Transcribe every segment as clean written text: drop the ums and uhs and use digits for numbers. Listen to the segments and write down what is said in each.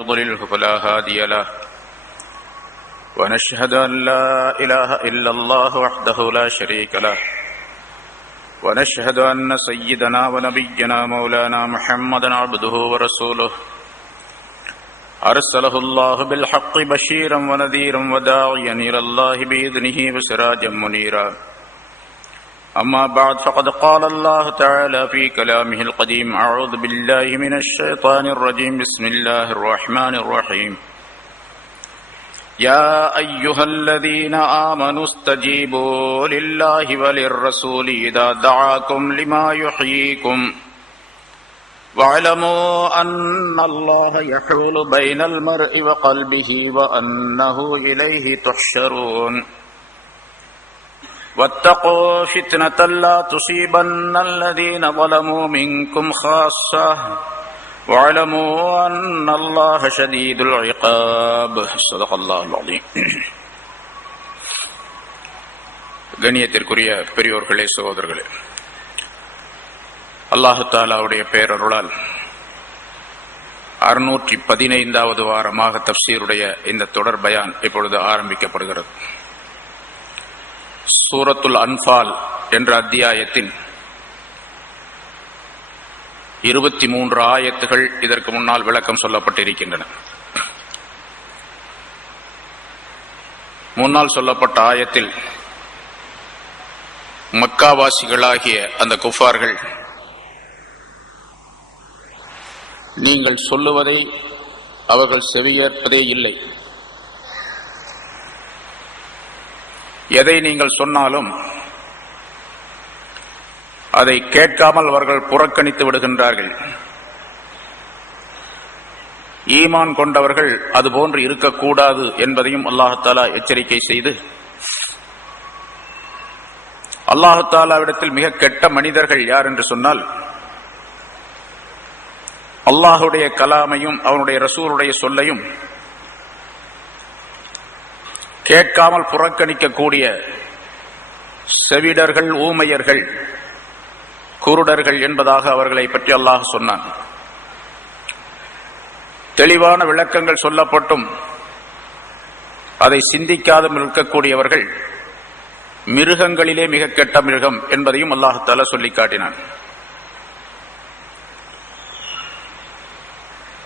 يضلله فلا هادي له ونشهد أن لا إله إلا الله وحده لا شريك له ونشهد أن سيدنا ونبينا مولانا محمدا عبده ورسوله أرسله الله بالحق بشيرا ونذيرا وداعيا إلى الله بإذنه وسراجا منيرا أما بعد فقد قال الله تعالى في كلامه القديم أعوذ بالله من الشيطان الرجيم بسم الله الرحمن الرحيم يا أيها الذين آمنوا استجيبوا لله وللرسول إذا دعاكم لما يحييكم واعلموا أن الله يحول بين المرء وقلبه وأنه إليه تحشرون واتقوا فتنة لا تصيبن الذين ظلموا منكم خاصة واعلموا أن الله شديد العقاب صدق الله العظيم. கண்ணியத்திற்குரிய பெரியோர்களே, சகோதரர்களே, அல்லாஹு தஆலாவுடைய பேரருளால் 615வது வாரமாக தஃப்சீருடைய இந்த தொடர் பயான் இப்பொழுது ஆரம்பிக்கப்படுகிறது. சூரத்துல் அன்ஃபால் என்ற அத்தியாயத்தின் 23 ஆயத்துகள் இதற்கு முன்னால் விளக்கம் சொல்லப்பட்டிருக்கின்றன. முன்னால் சொல்லப்பட்ட ஆயத்தில் மக்காவாசிகளாகிய அந்த குஃபார்கள் நீங்கள் சொல்லுவதை அவர்கள் செவியேற்பதே இல்லை, எதை நீங்கள் சொன்னாலும் அதை கேட்காமல் அவர்கள் புறக்கணித்து விடுகின்றார்கள். ஈமான் கொண்டவர்கள் அதுபோன்று இருக்கக்கூடாது என்பதையும் அல்லாஹ் தஆலா எச்சரிக்கை செய்து, அல்லாஹ் தஆலாவிடத்தில் மிக கெட்ட மனிதர்கள் யார் என்று சொன்னால், அல்லாஹுடைய கலாமையும் அவனுடைய ரசூலுடைய சொல்லையும் கேட்காமல் புறக்கணிக்கக்கூடிய செவிடர்கள், ஊமையர்கள், குருடர்கள் என்பதாக அவர்களை பற்றி அல்லாஹ் சொன்னான். தெளிவான விளக்கங்கள் சொல்லப்பட்டும் அதை சிந்திக்காத இருக்கக்கூடியவர்கள் மிருகங்களிலே மிக கெட்ட மிருகம் என்பதையும் அல்லாஹ் தஆலா சொல்லி காட்டினான்.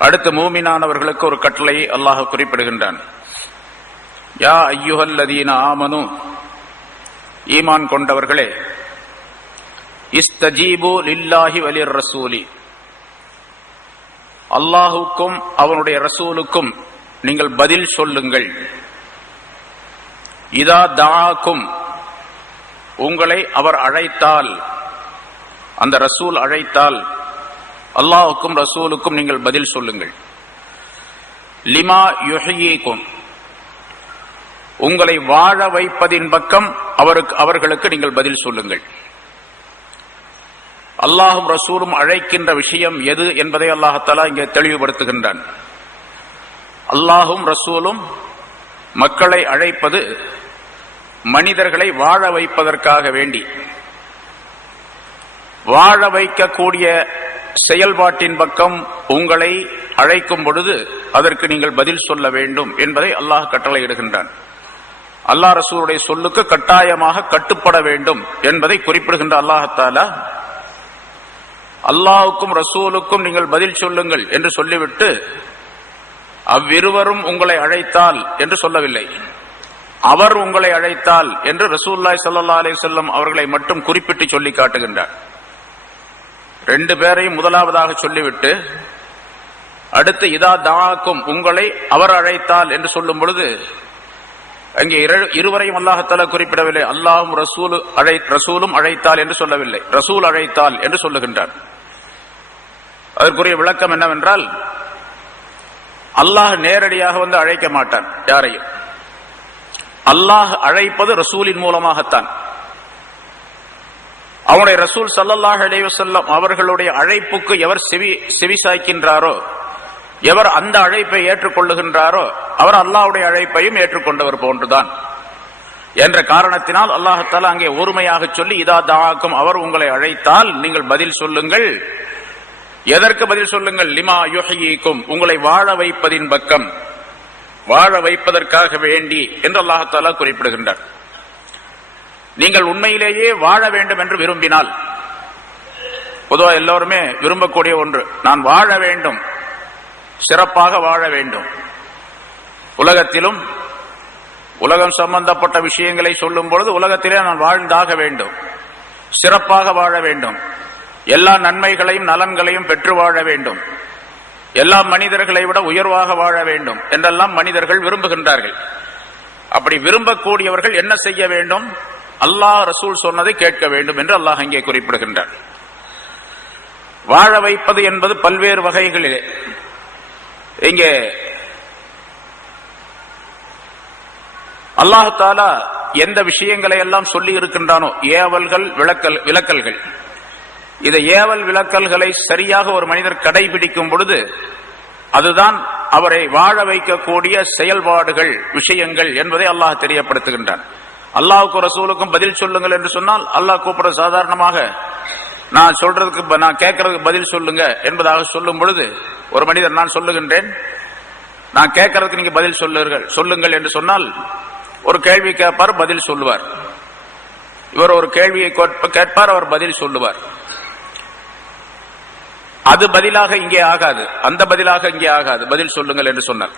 அடுத்து மூமினானவர்களுக்கு ஒரு கட்டளையை அல்லாஹ் குறிப்பிடுகின்றான். யா அய்யுஹல்லதீன ஆமனு, ஈமான் கொண்டவர்களே, இஸ்தஜீபு லில்லாஹி வலிர் ரசூலி, அல்லாஹுக்கும் அவனுடைய ரசூலுக்கும் நீங்கள் பதில் சொல்லுங்கள். இதா தஆக்கும், உங்களை அவர் அழைத்தால், அந்த ரசூல் அழைத்தால் அல்லாஹுக்கும் ரசூலுக்கும் நீங்கள் பதில் சொல்லுங்கள். லிமா யுஹ்யீக்கும், உங்களை வாழ வைப்பதின் பக்கம் அவர்களுக்கு நீங்கள் பதில் சொல்லுங்கள். அல்லாஹும் ரசூலும் அழைக்கின்ற விஷயம் எது என்பதை அல்லாஹ் தஆலா இங்கே தெளிவுபடுத்துகின்றான். அல்லாஹும் ரசூலும் மக்களை அழைப்பது மனிதர்களை வாழ வைப்பதற்காக வேண்டி, வாழ வைக்கக்கூடிய செயல்பாட்டின் பக்கம் உங்களை அழைக்கும் பொழுது அதற்கு நீங்கள் பதில் சொல்ல வேண்டும் என்பதை அல்லாஹ் கட்டளையிடுகின்றான். அல்லாஹ் ரசூலுடைய சொல்லுக்கு கட்டாயமாக கட்டுப்பட வேண்டும் என்பதை குறிப்பிடுகின்ற அல்லாஹ் தஆலா, அல்லாஹுக்கும் ரசூலுக்கும் நீங்கள் பதில் சொல்லுங்கள் என்று சொல்லிவிட்டு அவ்விருவரும் உங்களை அழைத்தால் என்று சொல்லவில்லை. அவர் உங்களை அழைத்தால் என்று ரசூலுல்லாஹி ஸல்லல்லாஹு அலைஹி வஸல்லம் அவர்களை மட்டும் குறிப்பிட்டு சொல்லி காட்டுகின்றார். ரெண்டு பேரையும் முதலாவதாக சொல்லிவிட்டு அடுத்து இதா தஆக்கும், உங்களை அவர் அழைத்தால் என்று சொல்லும் பொழுது அங்கே இருவரையும் அல்லாஹ் தஆலா குறிப்பிடவில்லை. அல்லாஹும் ரசூலும் அழைத்தால் என்று சொல்லவில்லை, ரசூல் அழைத்தால் என்று சொல்லுகின்றார். அதற்குரிய விளக்கம் என்னவென்றால், அல்லாஹ் நேரடியாக வந்து அழைக்க மாட்டான் யாரையும். அல்லாஹ் அழைப்பது ரசூலின் மூலமாகத்தான். அவனுடைய ரசூல் ஸல்லல்லாஹு அலைஹி வஸல்லம் அவர்களுடைய அழைப்புக்கு எவர் செவி சாய்க்கின்றாரோ, எவர் அந்த அழைப்பை ஏற்றுக்கொள்ளுகின்றாரோ அவர் அல்லாஹ்வுடைய அழைப்பையும் ஏற்றுக்கொண்டவர் போன்றுதான் என்ற காரணத்தினால் அல்லாஹ் தஆலா அங்கே ஒருமையாக சொல்லி, இதா தஆக்கும், அவர் உங்களை அழைத்தால் நீங்கள் பதில் சொல்லுங்கள். எதற்கு பதில் சொல்லுங்கள்? லிமா யுஹ்யீக்கும், உங்களை வாழ வைப்பதின் பக்கம், வாழ வைப்பதற்காக வேண்டி என்று அல்லாஹ் தஆலா குறிப்பிடுகின்றார். நீங்கள் உண்மையிலேயே வாழ வேண்டும் என்று விரும்பினால், பொதுவாக எல்லோருமே விரும்பக்கூடிய ஒன்று, நான் வாழ வேண்டும், சிறப்பாக வாழ வேண்டும். உலகத்திலும் உலகம் சம்பந்தப்பட்ட விஷயங்களை சொல்லும் பொழுது உலகத்திலே நான் வாழ்ந்தாக வேண்டும், சிறப்பாக வாழ வேண்டும், எல்லா நன்மைகளையும் நலன்களையும் பெற்று வாழ வேண்டும், எல்லா மனிதர்களை விட உயர்வாக வாழ வேண்டும் என்றெல்லாம் மனிதர்கள் விரும்புகின்றார்கள். அப்படி விரும்பக்கூடியவர்கள் என்ன செய்ய வேண்டும்? அல்லாஹ் ரசூல் சொன்னதை கேட்க வேண்டும் என்று அல்லாஹ் இங்கே குறிப்பிடுகின்றார். வாழ வைப்பது என்பது பல்வேறு வகைகளிலே. இங்கே அல்லாஹ் தஆலா எந்த விஷயங்களை எல்லாம் சொல்லி இருக்கின்றானோ, ஏவல்கள், விலக்கல்கள், இந்த ஏவல் விலக்கல்களை சரியாக ஒரு மனிதர் கடைபிடிக்கும் பொழுது அதுதான் அவரை வாழ வைக்கக்கூடிய செயல்பாடுகள், விஷயங்கள் என்பதை அல்லாஹ் தெரியப்படுத்துகின்றான். அல்லாஹ்வுக்கும் ரசூலுக்கும் பதில் சொல்லுங்கள் என்று சொன்னால் அல்லாஹ் கூப்பிட சாதாரணமாக நான் சொல்றதுக்கு, நான் கேட்கறதுக்கு பதில் சொல்லுங்க என்பதாக சொல்லும் பொழுது ஒரு மனிதர் நான் சொல்லுகின்றேன், நான் கேட்கறதுக்கு நீங்க பதில் சொல்லுங்கள் என்று சொன்னால் ஒரு கேள்வி கேட்பார், பதில் சொல்லுவார். இவர் ஒரு கேள்வியை கேட்பார், அவர் பதில் சொல்லுவார். அது பதிலாக இங்கே ஆகாது, அந்த பதிலாக இங்கே ஆகாது. பதில் சொல்லுங்கள் என்று சொன்னார்.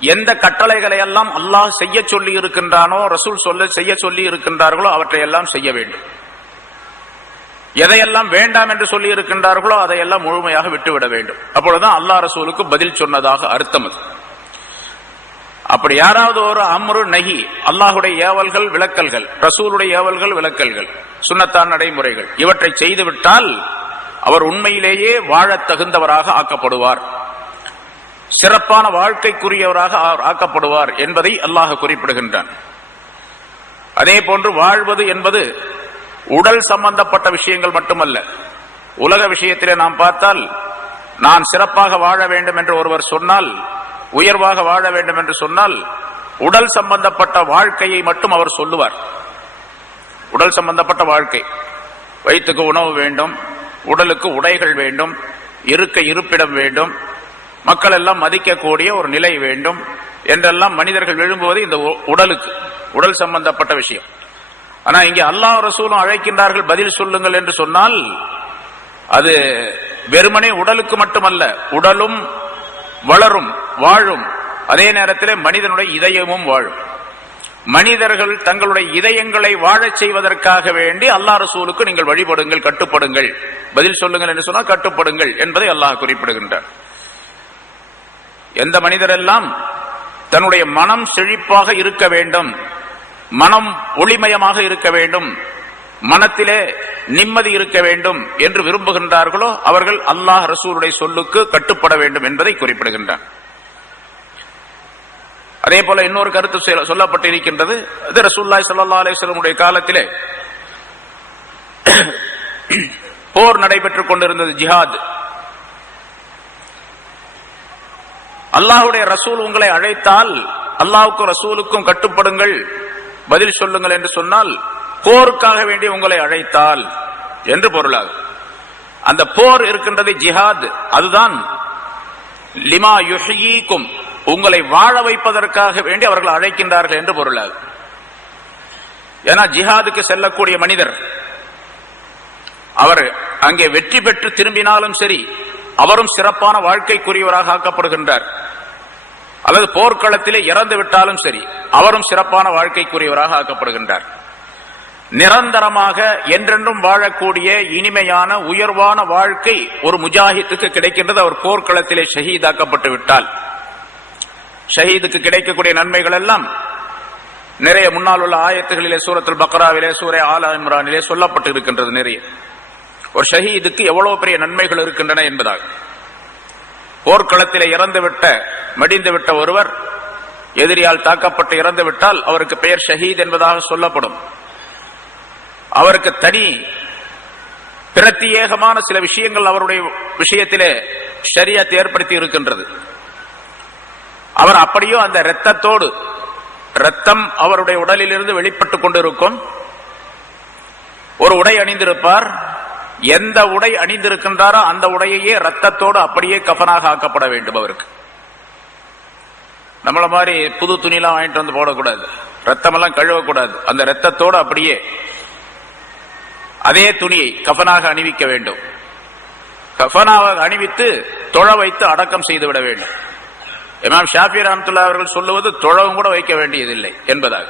எந்த கட்டளைகளை எல்லாம் அல்லாஹ் செய்ய சொல்லி இருக்கின்றானோ, ரசூல் செய்ய சொல்லி இருக்கின்றார்களோ அவற்றை எல்லாம் செய்ய வேண்டும். எதையெல்லாம் வேண்டாம் என்று சொல்லி இருக்கின்றார்களோ அதையெல்லாம் முழுமையாக விட்டுவிட வேண்டும். அப்பொழுதுதான் அல்லாஹ் ரசூலுக்கு பதில் சொன்னதாக அர்த்தம். அது அப்படி யாராவது ஒரு அம்ரு நஹி, அல்லாஹுடைய ஏவல்கள் விலக்கல்கள், ரசூலுடைய ஏவல்கள் விலக்கல்கள், சுன்னத்தான் நடைமுறைகள், இவற்றை செய்துவிட்டால் அவர் உண்மையிலேயே வாழத் தகுந்தவராக ஆக்கப்படுவார், சிறப்பான வாழ்க்கைக்குரியவராக ஆக்கப்படுவார் என்பதை அல்லாஹ் குறிப்பிடுகின்றான். அதே போன்று வாழ்வது என்பது உடல் சம்பந்தப்பட்ட விஷயங்கள் மட்டுமல்ல. உலக விஷயத்திலே நாம் பார்த்தால், நான் சிறப்பாக வாழ வேண்டும் என்று ஒருவர் சொன்னால், உயர்வாக வாழ வேண்டும் என்று சொன்னால், உடல் சம்பந்தப்பட்ட வாழ்க்கையை மட்டும் அவர் சொல்லுவார். உடல் சம்பந்தப்பட்ட வாழ்க்கை, வயிற்றுக்கு உணவு வேண்டும், உடலுக்கு உடைகள் வேண்டும், இருப்பிடம் வேண்டும், மக்கள் எல்லாம் மதிக்கக்கூடிய ஒரு நிலை வேண்டும் என்றெல்லாம் மனிதர்கள் விரும்புவது இந்த உடலுக்கு, உடல் சம்பந்தப்பட்ட விஷயம். ஆனா இங்கே அல்லாஹ் ரசூலும் அழைக்கின்றார்கள் பதில் சொல்லுங்கள் என்று சொன்னால், அது வெறுமனே உடலுக்கு மட்டுமல்ல, உடலும் வளரும், வாழும், அதே நேரத்தில் மனிதனுடைய இதயமும் வாழும். மனிதர்கள் தங்களுடைய இதயங்களை வாழச் செய்வதற்காக வேண்டி அல்லாஹ் ரசூலுக்கு நீங்கள் வழிபடுங்கள், கட்டுப்படுங்கள், பதில் சொல்லுங்கள் என்று சொன்னால் கட்டுப்படுங்கள் என்பதை அல்லாஹ் குறிப்பிடுகின்றார். எந்த மனிதரெல்லாம் தன்னுடைய மனம் செழிப்பாக இருக்க வேண்டும், மனம் ஒளிமயமாக இருக்க வேண்டும், மனத்திலே நிம்மதி இருக்க வேண்டும் என்று விரும்புகின்றார்களோ அவர்கள் அல்லாஹ் ரசூலுடைய சொல்லுக்கு கட்டுப்பட வேண்டும் என்பதை குறிப்பிடுகின்றார். அதே போல இன்னொரு கருத்து சொல்லப்பட்டிருக்கின்றது. அது ரசூலுல்லாஹி ஸல்லல்லாஹு அலைஹி வஸல்லம் காலத்திலே போர் நடைபெற்றுக் கொண்டிருந்தது, ஜிஹாத். அல்லாஹ்வுடைய ரசூல் உங்களை அழைத்தால் அல்லாஹ்வுக்கும் ரசூலுக்கும் கட்டுப்படுங்கள், பதில் சொல்லுங்கள் என்று சொன்னால், போருக்காக வேண்டி உங்களை அழைத்தால் என்று பொருளாகும். அந்த போர் இருக்கின்றது ஜிஹாத், அதுதான் லிமா யுஹ்யீக்கும், உங்களை வாழ வைப்பதற்காக வேண்டி அவர்கள் அழைக்கின்றார்கள் என்று பொருளாகும். ஏன்னா ஜிஹாதுக்கு செல்லக்கூடிய மனிதர் அவர் அங்கே வெற்றி பெற்று திரும்பினாலும் சரி, அவரும் சிறப்பான வாழ்க்கைக்குரியவராக ஆக்கப்படுகின்றார். அல்லது போர்க்களத்திலே இறந்து விட்டாலும் சரி, அவரும் சிறப்பான வாழ்க்கைக்குரியவராக ஆக்கப்படுகின்றார். நிரந்தரமாக என்றென்றும் வாழக்கூடிய இனிமையான உயர்வான வாழ்க்கை ஒரு முஜாஹித்துக்கு கிடைக்கின்றது. அவர் போர்க்களத்திலே ஷஹீதாக்கப்பட்டு விட்டால் ஷஹீதுக்கு கிடைக்கக்கூடிய நன்மைகள் எல்லாம் நிறைய முன்னால் உள்ள ஆயத்துகளிலே, சூரத்துல் பக்ராவிலே, சூரே ஆல இம்ரானிலே சொல்லப்பட்டு இருக்கின்றது. நிறைய ஒரு ஷஹீதுக்கு எவ்வளவு பெரிய நன்மைகள் இருக்கின்றன என்பதாக. போர்க்களத்திலே இறந்துவிட்ட, மடிந்துவிட்ட ஒருவர் எதிரியால் தாக்கப்பட்டு இறந்துவிட்டால் அவருக்கு பெயர் ஷஹீத் என்பதாக சொல்லப்படும். அவருக்கு தனி பிரத்யேகமான சில விஷயங்கள் அவருடைய விஷயத்திலே ஷரியத் ஏற்படுத்தி இருக்கின்றது. அவர் அப்படியோ அந்த இரத்தத்தோடு, இரத்தம் அவருடைய உடலிலிருந்து வெளிப்பட்டுக் கொண்டிருக்கும், ஒரு உடை அணிந்திருப்பார், எந்த உடை அணிந்திருக்கின்றாரோ அந்த உடையையே ரத்தத்தோடு அப்படியே கஃனாக ஆக்கப்பட வேண்டும். அவருக்கு நம்மள மாதிரி புது துணியெல்லாம் வாங்கிட்டு வந்து போடக்கூடாது, ரத்தமெல்லாம் கழுவக்கூடாது. அந்த ரத்தத்தோடு அப்படியே அதே துணியை கஃனாக அணிவிக்க வேண்டும். கஃனாக அணிவித்து தொழ வைத்து அடக்கம் செய்துவிட வேண்டும். இமாம் ஷாஃபி ரஹ்மத்துல்லாஹி அவர்கள் சொல்லுவது தொழவும் கூட வைக்க வேண்டியதில்லை என்பதாக.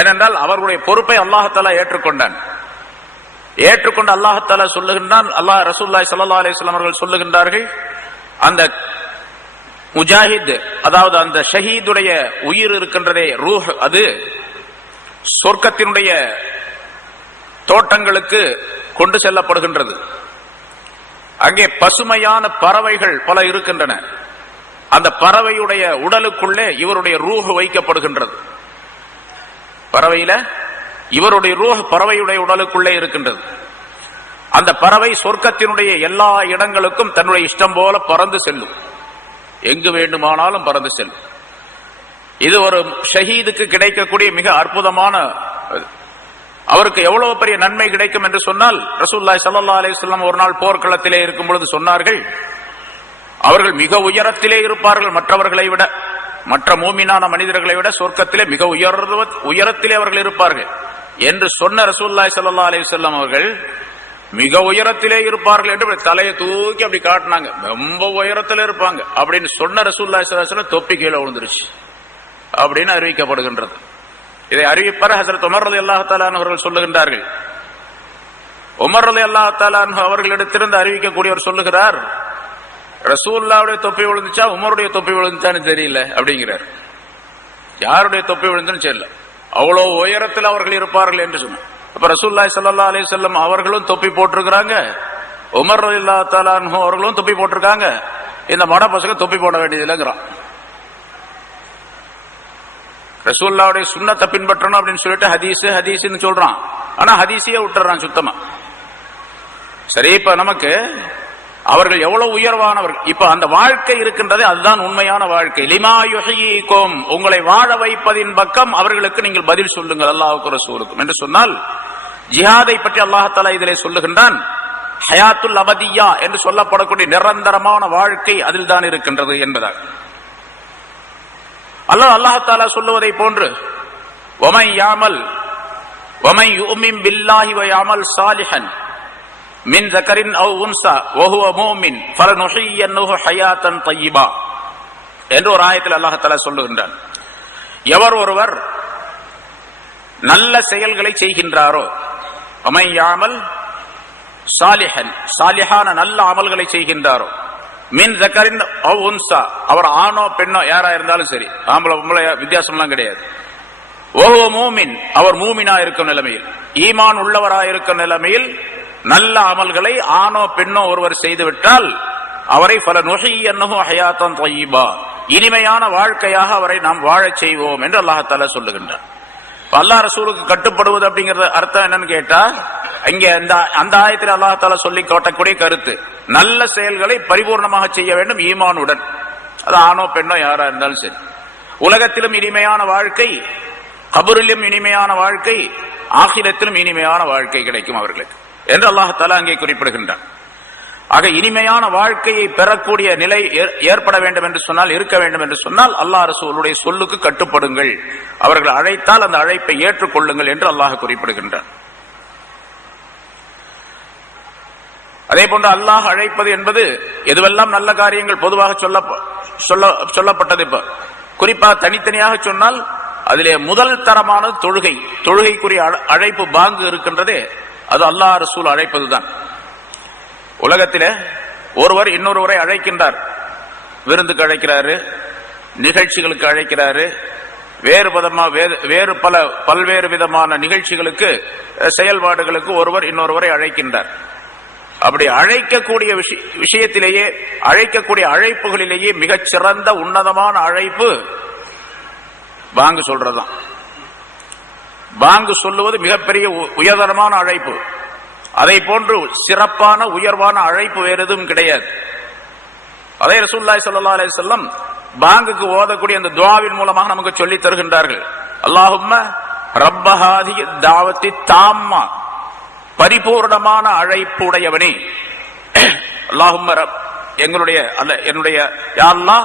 ஏனென்றால் அவர்களுடைய பொறுப்பை அல்லாஹ் தஆலா ஏற்றுக்கொண்டான். ஏற்றுக்கொண்டு அல்லாஹ் தஆலா சொல்லுகின்றான், அல்லாஹ் ரசூலுல்லாஹி ஸல்லல்லாஹு அலைஹி வஸல்லம் அவர்கள் சொல்லுகின்றார்கள், அந்த முஜாஹித், அதாவது அந்த ஷஹீதுடைய உயிர் இருக்கின்றதே, ரூஹ், அது சொர்க்கத்தினுடைய தோட்டங்களுக்கு கொண்டு செல்லப்படுகின்றது. அங்கே பசுமையான பறவைகள் பல இருக்கின்றன. அந்த பறவையுடைய உடலுக்குள்ளே இவருடைய ரூஹ் வைக்கப்படுகின்றது. பறவையில இவருடைய ரூஹ் பறவையுடைய உடலுக்குள்ளே இருக்கின்றது. அந்த பறவை சொர்க்கத்தினுடைய எல்லா இடங்களுக்கும் தன்னுடைய இஷ்டம் போல பறந்து செல்லும், எங்கு வேண்டுமானாலும் பறந்து செல்லும். இது ஒரு ஷஹீதுக்கு கிடைக்கக்கூடிய மிக அற்புதமான, அவருக்கு எவ்வளவு பெரிய நன்மை கிடைக்கும் என்று சொன்னால், ரசூலுல்லாஹி ஸல்லல்லாஹு அலைஹி வஸல்லம் ஒரு நாள் போர்க்களத்திலே இருக்கும் பொழுது சொன்னார்கள், அவர்கள் மிக உயரத்திலே இருப்பார்கள், மற்றவர்களை விட, மற்ற மூமினான மனிதர்களை விட சொர்க்கத்திலே மிக உயரத்திலே அவர்கள் இருப்பார்கள் என்று சொன்ன ரசூலுல்லாஹி ஸல்லல்லாஹு அலைஹி வஸல்லம் அவர்கள் மிக உயரத்திலே இருப்பார்கள் என்று தலையை தூக்கி அப்படி காட்டினாங்க. ரொம்ப உயரத்திலே இருப்பாங்க அப்படின்னு சொன்ன ரசூலுல்லாஹி ஸல்லல்லாஹு அலைஹி வஸல்லம் தொப்பி கீழே விழுந்துருச்சு அப்படின்னு அறிவிக்கப்படுகின்றது. இதை அறிவிப்பார் ஹஜ்ரத் உமர் ரலியல்லாஹு தஆலா அன்ஹு அவர்கள் சொல்லுகின்றார்கள். உமர் ரலியல்லாஹு தஆலா அன்ஹு அவர்களிடத்திலிருந்து அறிவிக்கக்கூடியவர் சொல்லுகிறார், ரசூலுல்லாஹ்வுடைய தொப்பி விழுந்துச்சா உமருடைய தொப்பி விழுந்துச்சான்னு தெரியல அப்படிங்கிறார். யாருடைய தொப்பி விழுந்துன்னு தெரியல, அவ்வளவு உயரத்தில் அவர்கள் இருப்பார்கள் என்று சொன்னார். அப்ப ரசூலுல்லாஹி ஸல்லல்லாஹு அலைஹி வஸல்லம் அவர்களும் தொப்பி போட்டிருக்கிறாங்க, உமர் ரலியல்லாஹு தஆலா அன்ஹு அவர்களும் தொப்பி போட்டிருக்காங்க. இந்த மட பசங்க தொப்பி போட வேண்டியதில்லைங்கிறான். ரசூலுல்லாஹ்வுடைய சுன்னத்தை பின்பற்றணும் அப்படின்னு சொல்லிட்டு ஹதீஸ்னு சொல்றான். ஆனா ஹதீஸையே விட்டுறான் சுத்தமா. சரி, இப்ப நமக்கு அவர்கள் எவ்வளவு உயர்வானவர்கள். இப்ப அந்த வாழ்க்கை இருக்கின்றதே, அதுதான் உண்மையான வாழ்க்கை. லிமா யுஹ்யீக்கும், உங்களை வாழ வைப்பதின் பக்கம் அவர்களுக்கு நீங்கள் பதில் சொல்லுங்கள் அல்லாஹ்வுக்கும் ரசூலுக்கும் என்று சொன்னால், ஜிஹாதை பற்றி அல்லாஹ் தஆலா இதிலே சொல்லுகின்றான். ஹயாத்துல் அபதியா என்று சொல்லப்படக்கூடிய நிரந்தரமான வாழ்க்கை அதில் தான் இருக்கின்றது என்பதாக அல்லாஹ் தஆலா சொல்லுவதை போன்று, வமை யாமல் வமை யுமின் பில்லாஹி வ யாமல் சாலிஹன் மின் ஸக்கரின் அவ் உன்ஸா வஹுவ முஃமின் ஃபலனுஹியன்னஹு ஹயாத்தன் தய்யிபா என்று ஒரு ஆயத்தில் அல்லாஹ் தஆலா சொல்லுகின்றான். எவர் ஒருவர் நல்ல செயல்களை செய்கின்றாரோ, வமை யாமல் சாலிஹன், சாலிஹான நல்ல அமல்களை செய்கின்றாரோ, மின் ஸக்கரின் அவ் உன்ஸா, அவர் ஆணோ பெண்ணோ யாரா இருந்தாலும் சரி, ஆம்பளை பொம்பளை வித்தியாசம்லாம் கிடையாது. வஹுவ முஃமின், அவர் மூமினா இருக்கும் நிலைமையில், ஈமான் உள்ளவராயிருக்கும் நிலைமையில் நல்ல அமல்களை ஆணோ பெண்ணோ ஒருவர் செய்துவிட்டால் அவரை ஃபலனுஹியன்னஹு ஹயாத்தன் தய்யிபா, இனிமையான வாழ்க்கையாக அவரை நாம் வாழச் செய்வோம் என்று அல்லாஹ் தஆலா சொல்லுகின்றார். அல்லாஹ் ரசூலுக்கு கட்டுப்படுவது அப்படிங்கறது அர்த்தம் என்னன்னு கேட்டா, இங்க அந்த ஆயத்தில் அல்லாஹ் தஆலா சொல்லி காட்டக்கூடிய கருத்து, நல்ல செயல்களை பரிபூர்ணமாக செய்ய வேண்டும் ஈமானுடன். அது ஆணோ பெண்ணோ யாரா இருந்தாலும் சரி. உலகத்திலும் இனிமையான வாழ்க்கை, கபரிலும் இனிமையான வாழ்க்கை, ஆகிரத்திலும் இனிமையான வாழ்க்கை கிடைக்கும் அவர்களுக்கு என்று அல்லாஹ் தஆலா அங்கே குறிப்பிடுகின்றான். ஆக இனிமையான வாழ்க்கையை பெறக்கூடிய நிலை ஏற்பட வேண்டும் என்று சொன்னால், இருக்க வேண்டும் என்று சொன்னால், அல்லாஹ் ரசூலுடைய சொல்லுக்கு கட்டுப்படுங்கள், அவர்கள் அழைத்தால் அந்த அழைப்பை ஏற்றுக்கொள்ளுங்கள் என்று அல்லாஹ் குறிப்பிடுகின்றான். அதே போன்று அல்லாஹ் அழைப்பது என்பது எதுவெல்லாம் நல்ல காரியங்கள் பொதுவாக சொல்லப்பட்டது. இப்ப குறிப்பாக தனித்தனியாக சொன்னால் அதிலே முதல் தரமான தொழுகைக்குரிய அழைப்பு பாங்கு இருக்கின்றதே, அது அல்லாஹ் ரசூல் அழைப்பதுதான். உலகத்திலே ஒருவர் இன்னொருவரை அழைக்கின்றார், விருந்துக்கு அழைக்கிறாரு, நிகழ்ச்சிகளுக்கு அழைக்கிறாரு, வேறு பல்வேறு விதமான நிகழ்ச்சிகளுக்கு, செயல்பாடுகளுக்கு ஒருவர் இன்னொருவரை அழைக்கின்றார். அப்படி அழைக்கக்கூடிய விஷயத்திலேயே, அழைக்கக்கூடிய அழைப்புகளிலேயே மிகச் சிறந்த உன்னதமான அழைப்பு பாங்கு சொல்றதுதான். பாங்கு சொல்லுவது மிகப்பெரிய உயர்தரமான அழைப்பு. அதை போன்று சிறப்பான உயர்வான அழைப்பு வேறு எதுவும் கிடையாது. அதே ரசூலுல்லாஹி ஸல்லல்லாஹு அலைஹி வஸல்லம் பாங்குக்கு ஓதக்கூடிய அந்த துஆவின் மூலமாக நமக்கு சொல்லி தருகின்றார்கள். அல்லாஹும்ம ரப்ப ஹாதிஹி தாவத்தி தாம்மா பரிபூர்ணமான அழைப்புடையவனே, அல்லாஹும்ம என்னுடைய யா அல்லாஹ்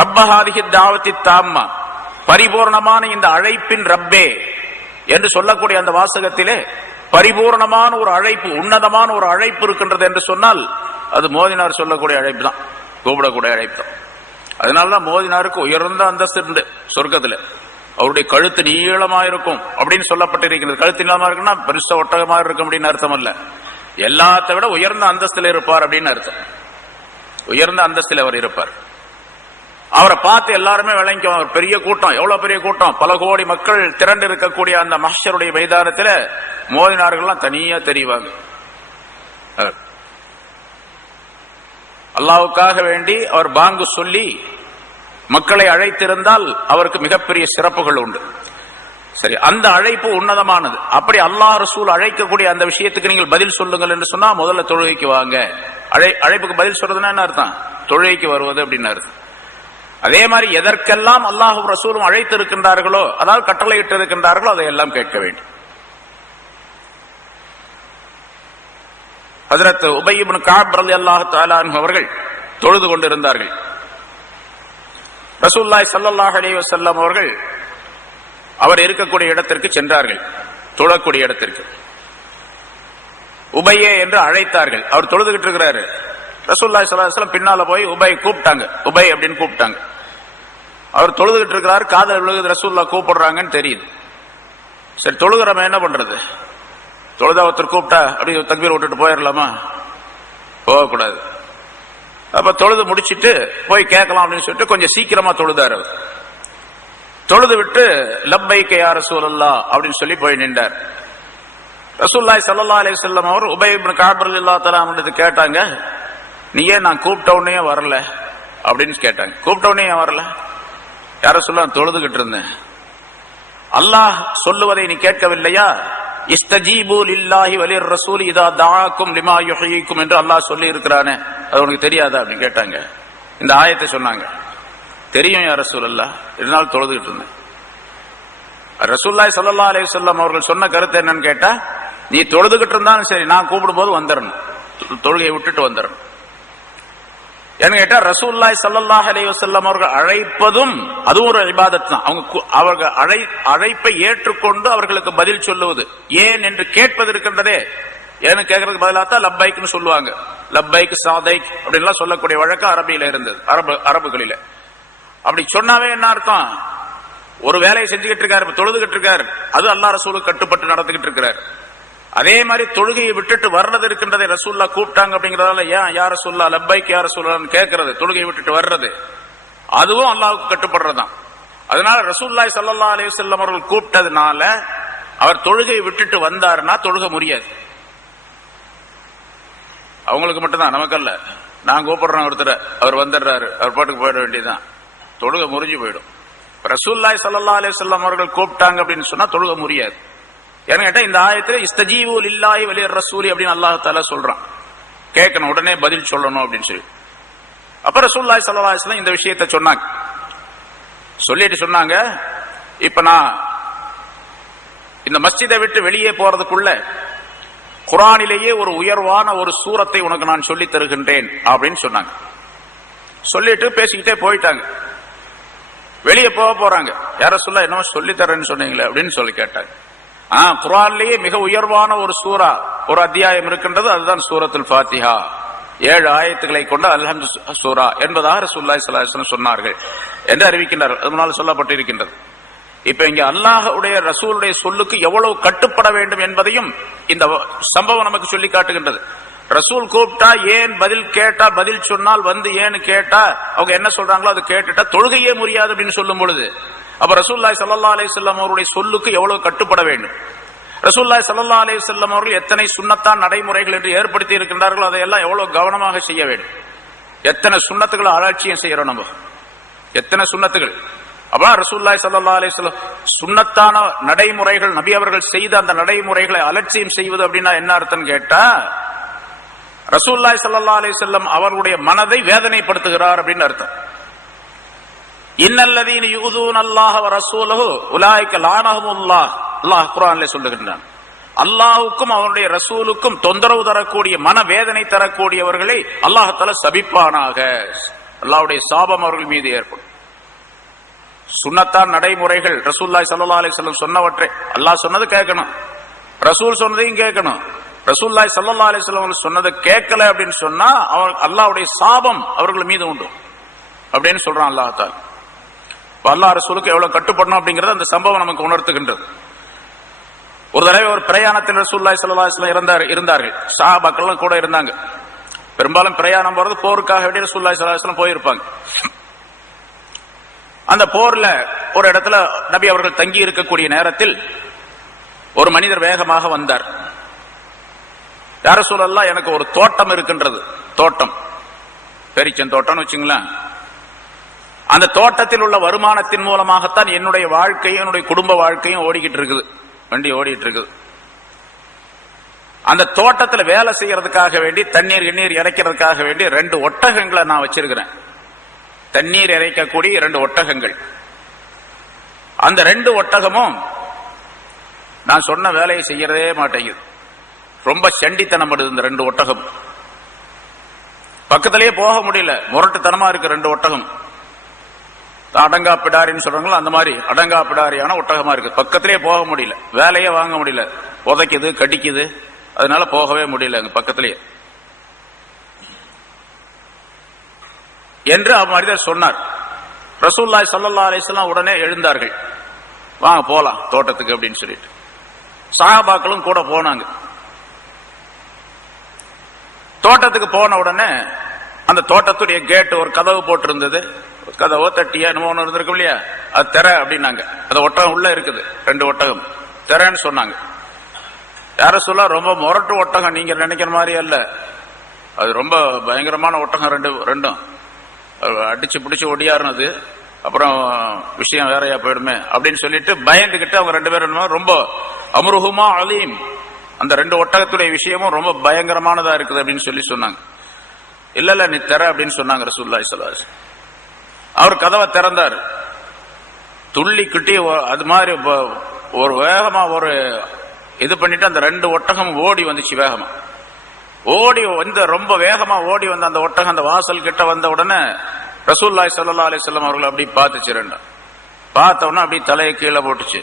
ரப்ப ஹாதிஹி தாவத்தி தாம்மா, பரிபூர்ணமான இந்த அழைப்பின் ரப்பே என்று சொல்லக்கூடிய அந்த வாசகத்திலே பரிபூர்ணமான ஒரு அழைப்பு, உன்னதமான ஒரு அழைப்பு இருக்கின்றது என்று சொன்னால் அது மோதினார் சொல்லக்கூடிய அழைப்பு தான், கூப்பிடக்கூடிய அழைப்பு தான். அதனாலதான் மோதினாருக்கு உயர்ந்த அந்தஸ்து இருந்து சொர்க்கத்தில் அவருடைய கழுத்து நீளமா இருக்கும் அப்படின்னு சொல்லப்பட்டிருக்கிறது. கழுத்து நீளமா இருக்குன்னா பெருசா ஒட்டகமாக இருக்கும் அப்படின்னு அர்த்தம் அல்ல, எல்லாத்தை விட உயர்ந்த அந்தஸ்தில் இருப்பார் அப்படின்னு அர்த்தம். உயர்ந்த அந்தஸ்தில் அவர் இருப்பார். அவரை பார்த்து எல்லாருமே விளங்கும். அவர் பெரிய கூட்டம், எவ்வளவு பெரிய கூட்டம், பல கோடி மக்கள் திரண்டு இருக்கக்கூடிய அந்த மஹ்ஷருடைய மைதானத்தில் மோதினார்கள்லாம் தனியா தெரிவாங்க. அல்லாஹ்வுக்காக வேண்டி அவர் பாங்கு சொல்லி மக்களை அழைத்திருந்தால் அவருக்கு மிகப்பெரிய சிறப்புகள் உண்டு. சரி, அந்த அழைப்பு உன்னதமானது. அப்படி அல்லாஹ் ரசூல் அழைக்கக்கூடிய அந்த விஷயத்துக்கு நீங்கள் பதில் சொல்லுங்கள் என்று சொன்னா முதல்ல தொழுகைக்கு வாங்க. அழைப்புக்கு பதில் சொல்றதுன்னா என்ன அர்த்தம்? தொழுகைக்கு வருவது அப்படின்னு அர்த்தம். அதே மாதிரி எதற்கெல்லாம் அல்லாஹும் ரசூலும் அழைத்து இருக்கின்றார்களோ, அதாவது கட்டளையிட்டு இருக்கின்றார்களோ அதையெல்லாம் கேட்க வேண்டும். ஹஜ்ரத் உபய் இப்னு கஅப் ரலியல்லாஹு தஆலா அன்ஹு அவர்கள் தொழுது கொண்டிருந்தார்கள். ரசூலுல்லாஹி ஸல்லல்லாஹு அலைஹி வஸல்லம் அவர்கள் அவர் இருக்கக்கூடிய இடத்திற்கு சென்றார்கள், தொழக்கூடிய இடத்திற்கு. உபையே என்று அழைத்தார்கள். அவர் தொழுதுகிட்டு இருக்கிறாரு. ரசூலுல்லாஹி ஸல்லல்லாஹு அலைஹி வஸல்லம் பின்னால போய் உபை கூப்பிட்டாங்க, உபை அப்படின்னு கூப்பிட்டாங்க. அவர் தொழுதுகிட்டு இருக்கிறாரு, காதல் விழுகுது, ரசூலுல்லாஹ் கூப்பிடுறாங்கன்னு தெரியுது. சரி, தொழுகிறவன் என்ன பண்றது? தொழுதா ஒருத்தர் கூப்பிட்டா அப்படி தக்பீர் விட்டுட்டு போயிடலாமா? போகக்கூடாது. அப்ப தொழுது முடிச்சிட்டு போய் கேட்கலாம் அப்படின்னு சொல்லிட்டு கொஞ்சம் சீக்கிரமா தொழுதார். அவர் தொழுது விட்டு லப்பைக யா ரசூலல்லாஹ் அப்படின்னு சொல்லி போய் நின்றார். ரசூலுல்லாஹி ஸல்லல்லாஹு அலைஹி வஸல்லம் அவர் உபை இப்னு கஅப் ரலியல்லாஹு தஆலா அன்ஹு கேட்டாங்க, நீ ஏன் நான் கூப்பிட்ட உடனே வரல அப்படின்னு கேட்டாங்க. கூப்பிட்ட உடனே ஏன் வரல? யார சொல்ல? தொழுதுகிட்டு இருந்தேன். அல்லாஹ் சொல்லுவதை நீ கேட்கவில்லையா? இஸ்தஜீபு லில்லாஹி வலிர் ரசூல் இதா தஆக்கும் லிமா யுஹ்யீக்கும் என்று அல்லாஹ் சொல்லி இருக்கிறானே, அது உனக்கு தெரியாதா அப்படின்னு கேட்டாங்க. இந்த ஆயத்தை சொன்னாங்க. தெரியும் யா ரசூலல்லாஹ், இதனால் தொழுதுகிட்டு இருந்தேன். ரசூலுல்லாஹி ஸல்லல்லாஹு அலைஹி வஸல்லம் அவர்கள் சொன்ன கருத்து என்னன்னு கேட்டா, நீ தொழுதுகிட்டு இருந்தாலும் சரி, நான் கூப்பிடும் போது வந்துடணும், தொழுகையை விட்டுட்டு வந்துடணும். ஏன்னு கேட்டா ரசூலுல்லாஹி ஸல்லல்லாஹு அலைஹி வஸல்லம் அவர்கள் அழைப்பதும் அதுவும் ஒரு இபாதத் தான். அவர்கள் அழைப்பை ஏற்றுக்கொண்டு அவர்களுக்கு பதில் சொல்லுவது, ஏன் என்று கேட்பது இருக்கின்றதே, ஏன்னு கேட்கறதுக்கு பதிலாக லப்பைக்னு சொல்லுவாங்க. லப்பைக் சாதைக் அப்படின்லாம் சொல்லக்கூடிய வழக்கம் அரபியில இருந்தது, அரபுகளில. அப்படி சொன்னாவே என்ன அர்த்தம்? ஒரு வேலையை செஞ்சுக்கிட்டு இருக்காரு, தொழுதுகிட்டு இருக்காரு, அது அல்லாஹ் ரசூலுக்கு கட்டுப்பட்டு நடந்துகிட்டு இருக்கிறார். அதே மாதிரி தொழுகையை விட்டுட்டு வர்றது இருக்கின்றதை ரசூலுல்லாஹ் கூப்பிட்டாங்க அப்படிங்கறதால ஏன் யா ரசூலுல்லாஹ் லப்பைக் யா ரசூலுல்லாஹ்னு கேட்கறது, தொழுகையை விட்டுட்டு வர்றது, அதுவும் அல்லாஹ்வுக்கு கட்டுப்படுறதுதான். அதனால ரசூலுல்லாஹி ஸல்லல்லாஹு அலைஹி வஸல்லம் அவர்கள் கூப்பிட்டதுனால அவர் தொழுகையை விட்டுட்டு வந்தாருன்னா தொழுகை முடியாது. அவங்களுக்கு மட்டும்தான், நமக்கல்ல. நான் கூப்பிடுறேன் ஒருத்தர், அவர் வந்துடுறாரு, அவர் பாட்டுக்கு போயிட வேண்டியதுதான், தொழுகை முறிஞ்சு போயிடும். ரசூலுல்லாஹி ஸல்லல்லாஹு அலைஹி வஸல்லம் அவர்கள் கூப்பிட்டாங்க அப்படின்னு சொன்னா தொழுகை முடியாது. ஏன்னு கேட்டா இந்த ஆயத்துல இஸ்தஜீபு லில்லாஹி வலிர் ரசூலி அப்படின்னு அல்லாஹ் தஆலா சொல்றான், கேட்கணும், உடனே பதில் சொல்லணும் அப்படின்னு சொல்லி. அப்ப ரசூலுல்லாஹி ஸல்லல்லாஹு அலைஹி வஸல்லம் இந்த விஷயத்தை சொன்னாங்க. சொல்லிட்டு சொன்னாங்க, இப்ப நான் இந்த மஸ்ஜிதை விட்டு வெளியே போறதுக்குள்ள குர்ஆனிலேயே ஒரு உயர்வான ஒரு சூரத்தை உனக்கு நான் சொல்லி தருகின்றேன் அப்படின்னு சொன்னாங்க. சொல்லிட்டு பேசிக்கிட்டே போயிட்டாங்க. வெளியே போறாங்க. யார சொல்ல என்னமோ சொல்லி தரேன்னு சொன்னீங்களே அப்படின்னு சொல்லி கேட்டாங்க. குர்ஆனிலேயே மிக உயர்வான ஒரு சூரா, ஒரு அத்தியாயம் இருக்கின்றது, அதுதான் சூரத்துல் ஃபாத்திஹா. 7 ஆயத்துக்களை கொண்ட அல்ஹம்து சூரா என்பதாக ரசூலுல்லாஹி ஸல்லல்லாஹு அலைஹி வஸல்லம் சொன்னார்கள் என்று அறிவிக்கின்றார்கள். அது முன்னால் சொல்லப்பட்டிருக்கின்றது. இப்ப இங்க அல்லாஹ்வுடைய ரசூலுடைய சொல்லுக்கு எவ்வளவு கட்டுப்பட வேண்டும் என்பதையும் இந்த சம்பவம் நமக்கு சொல்லி காட்டுகின்றது. ரசூல் கூப்பிட்டா ஏன் பதில் கேட்டா, பதில் சொன்னால் வந்து ஏன்னு கேட்டா அவங்க என்ன சொல்றாங்களோ அது கேட்டுட்டா தொழுகையே முடியாது அப்படின்னு சொல்லும் பொழுது, அப்ப ரசூலுல்லாஹி ஸல்லல்லாஹு அலைஹி வஸல்லம் அவருடைய சொல்லுக்கு எவ்வளவு கட்டுப்பட வேண்டும். ரசூலுல்லாஹி ஸல்லல்லாஹு அலைஹி வஸல்லம் அவர்கள் எத்தனை சுன்னத்தான் நடைமுறைகள் என்று ஏற்படுத்தி இருக்கின்றார்களோ அதையெல்லாம் எவ்வளவு கவனமாக செய்ய வேண்டும். எத்தனை சுன்னத்துகளை அலட்சியம் செய்யறோம் நம்ம, எத்தனை சுன்னத்துகள். அப்ப ரசூலுல்லாஹி ஸல்லல்லாஹு அலைஹி வஸல்லம் சுன்னத்தான நடைமுறைகள், நபி அவர்கள் செய்த அந்த நடைமுறைகளை அலட்சியம் செய்வது அப்படின்னா என்ன அர்த்தம் கேட்டா, ரசூலுல்லாஹி ஸல்லல்லாஹு அலைஹி வஸல்லம் அவர்களுடைய மனதை வேதனைப்படுத்துகிறார் அப்படின்னு அர்த்தம். இன்னல்லதீன யுஊதுன அல்லாஹ வ ரசூலஹு உலாயிக லானஹுமுல்லாஹ், அல்லாஹ் குர்ஆனிலே சொல்லுகின்றான். அல்லாஹுக்கும் அவனுடைய ரசூலுக்கும் தொந்தரவு தரக்கூடிய மனவேதனை தரக்கூடியவர்களை அல்லாஹ்தால சபிப்பானாக. அல்லாஹ்வுடைய சாபம் அவர்கள் மீது ஏற்படும். சுன்னத்தான் நடைமுறைகள் ரசூலுல்லாஹி ஸல்லல்லாஹு அலைஹி வஸல்லம் சொன்னவற்றை அல்லாஹ் சொன்னது கேட்கணும், ரசூல் சொன்னதையும் கேட்கணும். ரசூலுல்லாஹி ஸல்லல்லாஹு அலைஹி வஸல்லம் சொன்னதை கேட்கல அப்படின்னு சொன்னா அல்லாஹ்வுடைய சாபம் அவர்கள் மீது உண்டு அப்படின்னு சொல்றான் அல்லாஹ் தஆலா. அல்லாஹ் ரசூலுக்கு எவ்வளவு கட்டுப்படணும் அப்படிங்கறது அந்த சம்பவம் நமக்கு உணர்த்துகின்றது. ஒரு தடவை ஒரு பிரயாணத்தில் ரசூலுல்லாஹி ஸல்லல்லாஹு அலைஹி வஸல்லம் இருந்தார்கள். சஹாபாக்கள் கூட இருந்தாங்க. பெரும்பாலும் பிரயாணம் போறது போருக்காக வேண்டிய ரசூலுல்லாஹி ஸல்லல்லாஹு அலைஹி வஸல்லம் போயிருப்பாங்க. அந்த போர்ல ஒரு இடத்துல நபி அவர்கள் தங்கி இருக்கக்கூடிய நேரத்தில் ஒரு மனிதர் வேகமாக வந்தார். யா ரசூலல்லாஹ், எனக்கு ஒரு தோட்டம் இருக்கின்றது. தோட்டம், பெரிச்சன் தோட்டம்னு வச்சுங்களேன். அந்த தோட்டத்தில் உள்ள வருமானத்தின் மூலமாகத்தான் என்னுடைய வாழ்க்கையும் என்னுடைய குடும்ப வாழ்க்கையும் ஓடிக்கிட்டு இருக்குது, வண்டி ஓடிட்டு இருக்குது. அந்த தோட்டத்துல வேலை செய்யறதுக்காக வேண்டி தண்ணீர் இறைக்கிறதுக்காக வேண்டி 2 ஒட்டகங்களை நான் வச்சிருக்கிறேன். தண்ணீர் இறைக்கக்கூடிய 2 ஒட்டகங்கள். அந்த 2 ஒட்டகமும் நான் சொன்ன வேலையை செய்யறதே மாட்டேங்குது. ரொம்ப சண்டித்தனம் படுது இந்த 2 ஒட்டகம். பக்கத்திலேயே போக முடியல, முரட்டுத்தனமா இருக்கு 2 ஒட்டகம். அடங்கா பிடாரின்னு சொல்றாங்களோ அந்த மாதிரி அடங்கா பிடாரியான ஒட்டகமா இருக்கு. பக்கத்திலேயே போக முடியல, வேலையே வாங்க முடியல, உதைக்குது கடிக்குது, அதனால போகவே முடியல அங்க பக்கத்திலேயே என்று மனிதர் சொன்னார். ரசூலுல்லாஹி ஸல்லல்லாஹு அலைஹி வஸல்லம் உடனே எழுந்தார்கள். வாங்க போலாம் தோட்டத்துக்கு அப்படின்னு சொல்லிட்டு சஹாபாக்களும் கூட போனாங்க. தோட்டத்துக்கு போன உடனே அந்த தோட்டத்துடைய கேட் ஒரு கதவு போட்டு இருந்தது. கதவோ தட்டியா என்னமோ ஒன்று இருந்திருக்கும் இல்லையா, அது திற அப்படின்னாங்க. அந்த ஒட்டகம் உள்ள இருக்குது, 2 ஒட்டகம் திறன்னு சொன்னாங்க. யார சொல்ல ரொம்ப முரட்டு ஒட்டகம், நீங்க நினைக்கிற மாதிரி அல்ல, அது ரொம்ப பயங்கரமான ஒட்டகம். ரெண்டும் அடிச்சு பிடிச்சு ஒடியாருனது, அப்புறம் விஷயம் வேறையா போயிடுமே அப்படின்னு சொல்லிட்டு பயந்துகிட்டு அவங்க 2 பேரும் ரொம்ப அம்ருஹுமா அலீம், அந்த 2 ஒட்டகத்துடைய விஷயமும் ரொம்ப பயங்கரமானதா இருக்குது அப்படின்னு சொல்லி சொன்னாங்க. இல்ல நீ திற அப்படின்னு சொன்னாங்க ரசூலுல்லாஹி ஸல்லல்லாஹு அலைஹி வஸல்லம். அவர் கதவை திறந்தார். துள்ளி கிட்டி அது மாதிரி ஒரு வேகமா ஒரு இது பண்ணிட்டு அந்த 2 ஒட்டகம் ஓடி வந்துச்சு. வேகமா ஓடி வந்து ரொம்ப வேகமா ஓடி வந்த அந்த ஒட்டகம் அந்த வாசல் கிட்ட வந்த உடனே ரசூலுல்லாஹி ஸல்லல்லாஹு அலைஹி வஸல்லம் அவர்கள் அப்படி பார்த்துச்சு. 2 பார்த்த உடனே அப்படி தலையை கீழே போட்டுச்சு.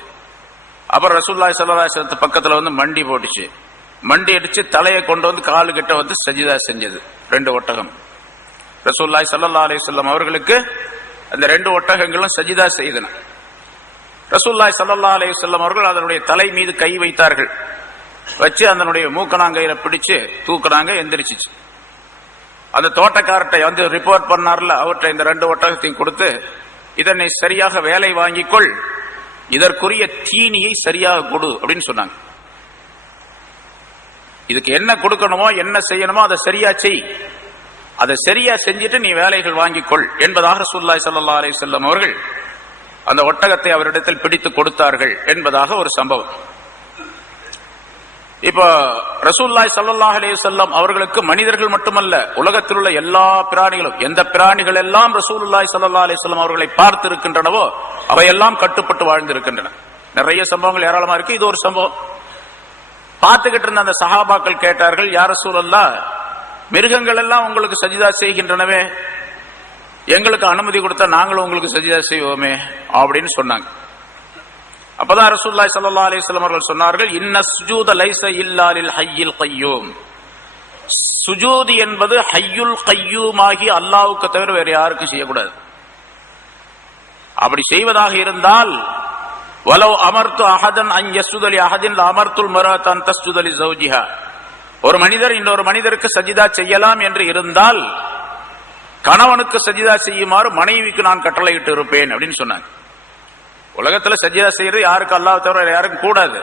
அப்புறம் ரசூலுல்லாஹி ஸல்லல்லாஹு அலைஹி வஸல்லம் பக்கத்துல வந்து மண்டி போட்டுச்சு. மண்டி அடிச்சு தலையை கொண்டு வந்து காலு கிட்ட வந்து சஜிதா செஞ்சது 2 ஒட்டகம். ரசூலுல்லாஹி ஸல்லல்லாஹு அலைஹி வஸல்லம் அவர்களுக்கு அந்த 2 ஒட்டகங்களும் சஜிதா செய்தன. ரசூலுல்லாஹி ஸல்லல்லாஹு அலைஹி வஸல்லம் அவர்கள் அதனுடைய தலை மீது கை வைத்தார்கள். வச்சு அதனுடைய மூக்கணாங்கையில பிடிச்சு தூக்குறாங்க, எந்திரிச்சிச்சு. அந்த தோட்டக்காரர்கிட்ட வந்து ரிப்போர்ட் பண்ணார்ல, அவர்கிட்ட இந்த 2 ஒட்டகத்தையும் கொடுத்து இதனை சரியாக வேலை வாங்கிக்கொள், இதற்குரிய தீனியை சரியாக கொடு அப்படின்னு சொன்னாங்க. இதுக்கு என்ன கொடுக்கணுமோ என்ன செய்யணுமோ அதை சரியா செய், அதை சரியா செஞ்சுட்டு நீ வேலைகள் வாங்கிக்கொள் என்பதாக ரசூலுல்லாஹி ஸல்லல்லாஹு அலைஹி வஸல்லம் அவர்கள் அந்த ஒட்டகத்தை அவரிடத்தில் பிடித்து கொடுத்தார்கள் என்பதாக ஒரு சம்பவம். இப்போ ரசூலுல்லாஹி ஸல்லல்லாஹு அலைஹி வஸல்லம் அவர்களுக்கு மனிதர்கள் மட்டுமல்ல, உலகத்தில் உள்ள எல்லா பிராணிகளும், எந்த பிராணிகள் எல்லாம் ரசூலுல்லாஹி ஸல்லல்லாஹு அலைஹி வஸல்லம் அவர்களை பார்த்து இருக்கின்றனவோ அவையெல்லாம் கட்டுப்பட்டு வாழ்ந்திருக்கின்றன. நிறைய சம்பவங்கள் ஏராளமா இருக்கு. இது ஒரு சம்பவம். பார்த்துக்கிட்டு இருந்த அந்த சஹாபாக்கள் கேட்டார்கள், யா ரசூலல்லாஹ், மிருகங்கள் எல்லாம் உங்களுக்கு சஜிதா செய்கின்றனவே, எங்களுக்கு அனுமதி கொடுத்தா நாங்களும் உங்களுக்கு சஜிதா செய்வோமே அப்படின்னு சொன்னாங்க. அப்பதான் ரசூலுல்லாஹி ஸல்லல்லாஹு அலைஹி வஸல்லம் அவர்கள் சொன்னார்கள், இன்ன சுஜூத லைஸ இல்லா லில் ஹய்யில் கய்யூம். சுஜூத் என்பது ஹய்யுல் கய்யூம் ஆகி அல்லாஹ்வுக்கு தவிர வேற யாருக்கும் செய்யக்கூடாது. அப்படி செய்வதாக இருந்தால் வலவ் அமர்த்து அஹதன் அன் யஸ்ஜுத லி அஹதின் லஅமர்துல் மர்அத அன் தஸ்ஜுத லி ஸௌஜிஹா. ஒரு மனிதர் இன்னொரு மனிதருக்கு சஜிதா செய்யலாம் என்று இருந்தால் கணவனுக்கு சஜிதா செய்யுமாறு மனைவிக்கு நான் கட்டளையிட்டு இருப்பேன் அப்படின்னு சொன்னாங்க. உலகத்துல சஜிதா செய்யறது யாருக்கு அல்லாஹ் தவிர யாருக்கும் கூடாது.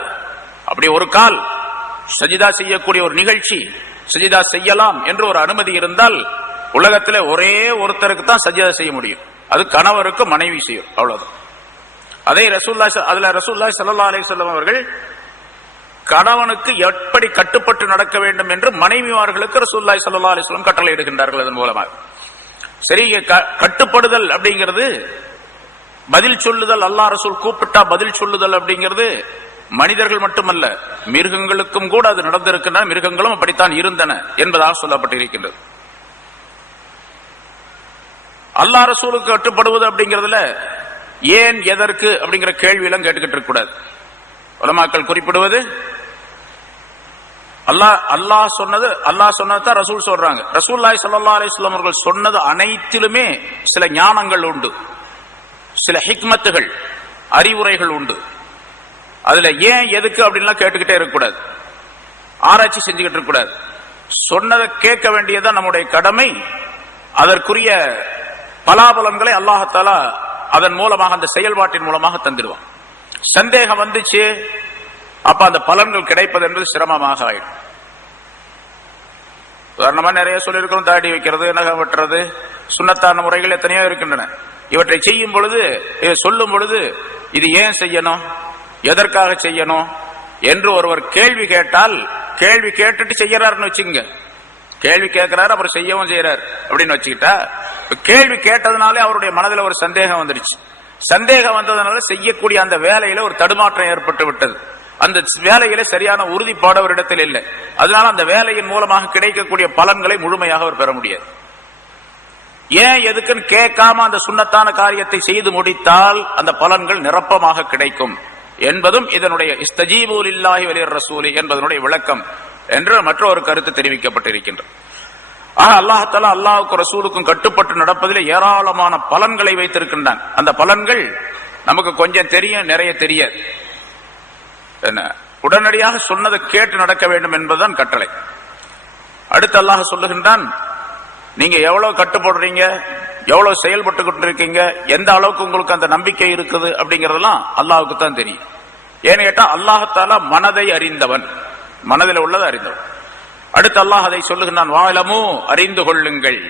அப்படி ஒரு கால் சஜிதா செய்யக்கூடிய ஒரு நிகழ்ச்சி, சஜிதா செய்யலாம் என்று ஒரு அனுமதி இருந்தால் உலகத்துல ஒரே ஒருத்தருக்கு தான் சஜிதா செய்ய முடியும், அது கணவருக்கு மனைவி செய்யும், அவ்வளவுதான். அதே ரசூலுல்லாஹி ஸல்லல்லாஹு அலைஹி வஸல்லம் அவர்கள் கணவனுக்கு எப்படி கட்டுப்பட்டு நடக்க வேண்டும் என்று மனைவிமார்களுக்கு ரசூலுல்லாஹி ஸல்லல்லாஹு அலைஹி வஸல்லம் கட்டளை இடுகின்றார்கள். அதன் மூலமாக சரி, கட்டுப்படுதல் அப்படிங்கிறது பதில் சொல்லுதல், அல்லாஹ் ரசூல் கூப்பிட்டா பதில் சொல்லுதல் அப்படிங்கிறது மனிதர்கள் மட்டுமல்ல, மிருகங்களுக்கும் கூட அது நடந்திருக்கின்றன, மிருகங்களும் அப்படித்தான் இருந்தன என்பதாக சொல்லப்பட்டிருக்கின்றது. அல்லாஹ் ரசூலுக்கு கட்டுப்படுவது அப்படிங்கிறதுல ஏன் எதற்கு அப்படிங்கிற கேள்வி எல்லாம் கேட்டுக்கிட்டு இருக்க கூடாது. உலமாக்கள் குறிப்பிடுவது அல்லாஹ் சொன்னதான் ரசூல் சொல்றாங்க. ரசூலுல்லாஹி ஸல்லல்லாஹு அலைஹி வஸல்லம் அவர்கள் சொன்னது அனைத்திலுமே சில ஞானங்கள் உண்டு, சில ஹிக்மத்துகள், அறிவுரைகள் உண்டு. அதுல ஏன் எதுக்கு அப்படின்லாம் கேட்டுக்கிட்டே இருக்கக்கூடாது, ஆராய்ச்சி செஞ்சுக்கிட்டு இருக்கக்கூடாது. சொன்னதை கேட்க வேண்டியதான் நம்முடைய கடமை. அதற்குரிய பலாபலன்களை அல்லாஹ்தாலா அதன் மூலமாக, அந்த செயல்பாட்டின் மூலமாக தந்துடுவான். சந்தேகம் வந்துச்சு, அப்ப அந்த பலன்கள் கிடைப்பது என்பது சிரமமாக ஆயிடும். உதாரணமா நிறைய சொல்லியிருக்கிறோம், தாடி வைக்கிறது, நகம் வெட்டுறது, சுன்னத்தான முறைகள் எத்தனையோ இருக்கின்றன. இவற்றை செய்யும் பொழுது, இதை சொல்லும் பொழுது, இது ஏன் செய்யணும், எதற்காக செய்யணும் என்று ஒருவர் கேள்வி கேட்டால், கேள்வி கேட்டுட்டு செய்யறாருன்னு வச்சுங்க, கேள்வி கேட்கிறாரு அப்புறம் செய்யவும் செய்யறாரு அப்படின்னு வச்சுக்கிட்டா, கேள்வி கேட்டதுனாலே அவருடைய மனதில் ஒரு சந்தேகம் வந்துருச்சு. சந்தேகம் வந்ததுனால செய்யக்கூடிய அந்த வேலையில ஒரு தடுமாற்றம் ஏற்பட்டு விட்டது. அந்த வேலையில சரியான உறுதிப்பாடு அவரிடத்தில் இல்லை. அதனால அந்த வேலையின் மூலமாக கிடைக்கக்கூடிய பலன்களை முழுமையாக அவர் பெற முடியாது. ஏன் எதுக்குன்னு கேட்காம அந்த சுன்னத்தான காரியத்தை செய்து முடித்தால் அந்த பலன்கள் நிரப்பமாக கிடைக்கும் என்பதும் இதனுடைய இஸ்தஜீபு லில்லாஹி வலிர் ரசூலி என்பதனுடைய விளக்கம் என்று மற்றொரு கருத்து தெரிவிக்கப்பட்டிருக்கின்றது. அல்லாஹ் தஆலா அல்லாஹ்வுக்கும் ரசூலுக்கும் கட்டுப்பட்டு நடப்பதில் ஏராளமான பலன்களை வைத்திருக்கின்றான். அந்த பலன்கள் நமக்கு கொஞ்சம் தெரியும், நிறைய தெரியாது. என்ன, உடனடியாக சொன்னதை கேட்டு நடக்க வேண்டும் என்பதுதான் கட்டளை. அடுத்து அல்லாஹ் சொல்லுகின்றான், நீங்க எவ்வளவு கட்டுப்படுறீங்க, எவ்வளவு செயல்பட்டு கொண்டிருக்கீங்க, எந்த அளவுக்கு உங்களுக்கு அந்த நம்பிக்கை இருக்குது அப்படிங்கறதெல்லாம் அல்லாஹ்வுக்கு தான் தெரியும். ஏன்னு கேட்டா அல்லாஹ் தஆலா மனதை அறிந்தவன், மனதில் உள்ளதை அறிந்தவன். அடுத்து அல்லாஹ் அதை சொல்லுகின்றான், வாலமு, அறிந்து கொள்ளுங்கள்,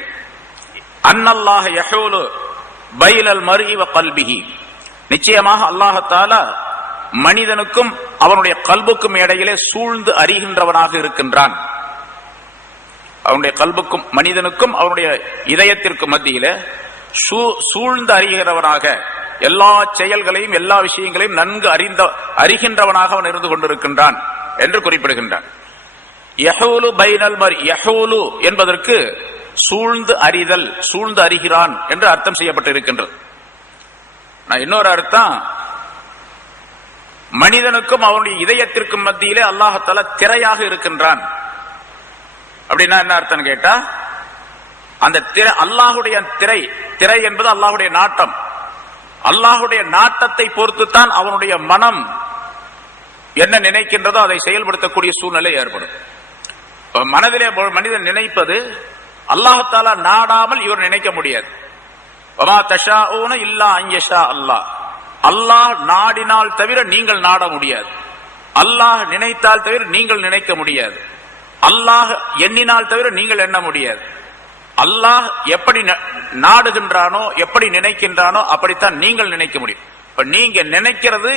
அன்னல்லாஹ யஹூலு பைனல் மர்இ வ கல்பிஹி, நிச்சயமாக அல்லாஹ் தஆலா மனிதனுக்கும் அவனுடைய கல்புக்கும் இடையிலே சூழ்ந்து அறிகின்றவனாக இருக்கின்றான். அவனுடைய கல்புக்கும் மனிதனுக்கும் அவனுடைய இதயத்திற்கும் மத்தியில சூழ்ந்து அறிகிறவனாக, எல்லா செயல்களையும் எல்லா விஷயங்களையும் நன்கு அறிகின்றவனாக அவன் இருந்து கொண்டிருக்கின்றான் என்று குறிப்பிடுகின்றான். யஹூலு பைனல் மர்இ, யஹூலு என்பதற்கு சூழ்ந்து அறிதல், சூழ்ந்து அறிகிறான் என்று அர்த்தம் செய்யப்பட்டிருக்கின்றது. இன்னொரு அர்த்தம், மனிதனுக்கும் அவனுடைய இதயத்திற்கும் மத்தியிலே அல்லாஹ் தஆலா திரையாக இருக்கின்றான். அப்படின்னா என்ன அர்த்தம் கேட்டா, அந்த திரை, அல்லாஹுடைய திரை என்பது அல்லாஹுடைய நாட்டம். அல்லாஹுடைய நாட்டத்தை பொறுத்துத்தான் அவனுடைய மனம் என்ன நினைக்கின்றதோ அதை செயல்படுத்தக்கூடிய சூழ்நிலை ஏற்படும். மனதிலே மனிதன் நினைப்பது அல்லாஹ் தஆலா நாடாமல் இவர் நினைக்க முடியாது. வமா தஷாஊன இல்லா அன் யஷா அல்லாஹ், அல்லாஹ் நாடினால் தவிர நீங்கள் நாட முடியாது, அல்லாஹ் நினைத்தால் தவிர நீங்கள் நினைக்க முடியாது, அல்லாஹ் எண்ணினால் தவிர நீங்கள் எண்ண முடியாது. அல்லாஹ் எப்படி நாடுகின்றானோ, எப்படி நினைக்கின்றானோ அப்படித்தான் நீங்கள் நினைக்க முடியும். இப்ப நீங்க நினைக்கிறது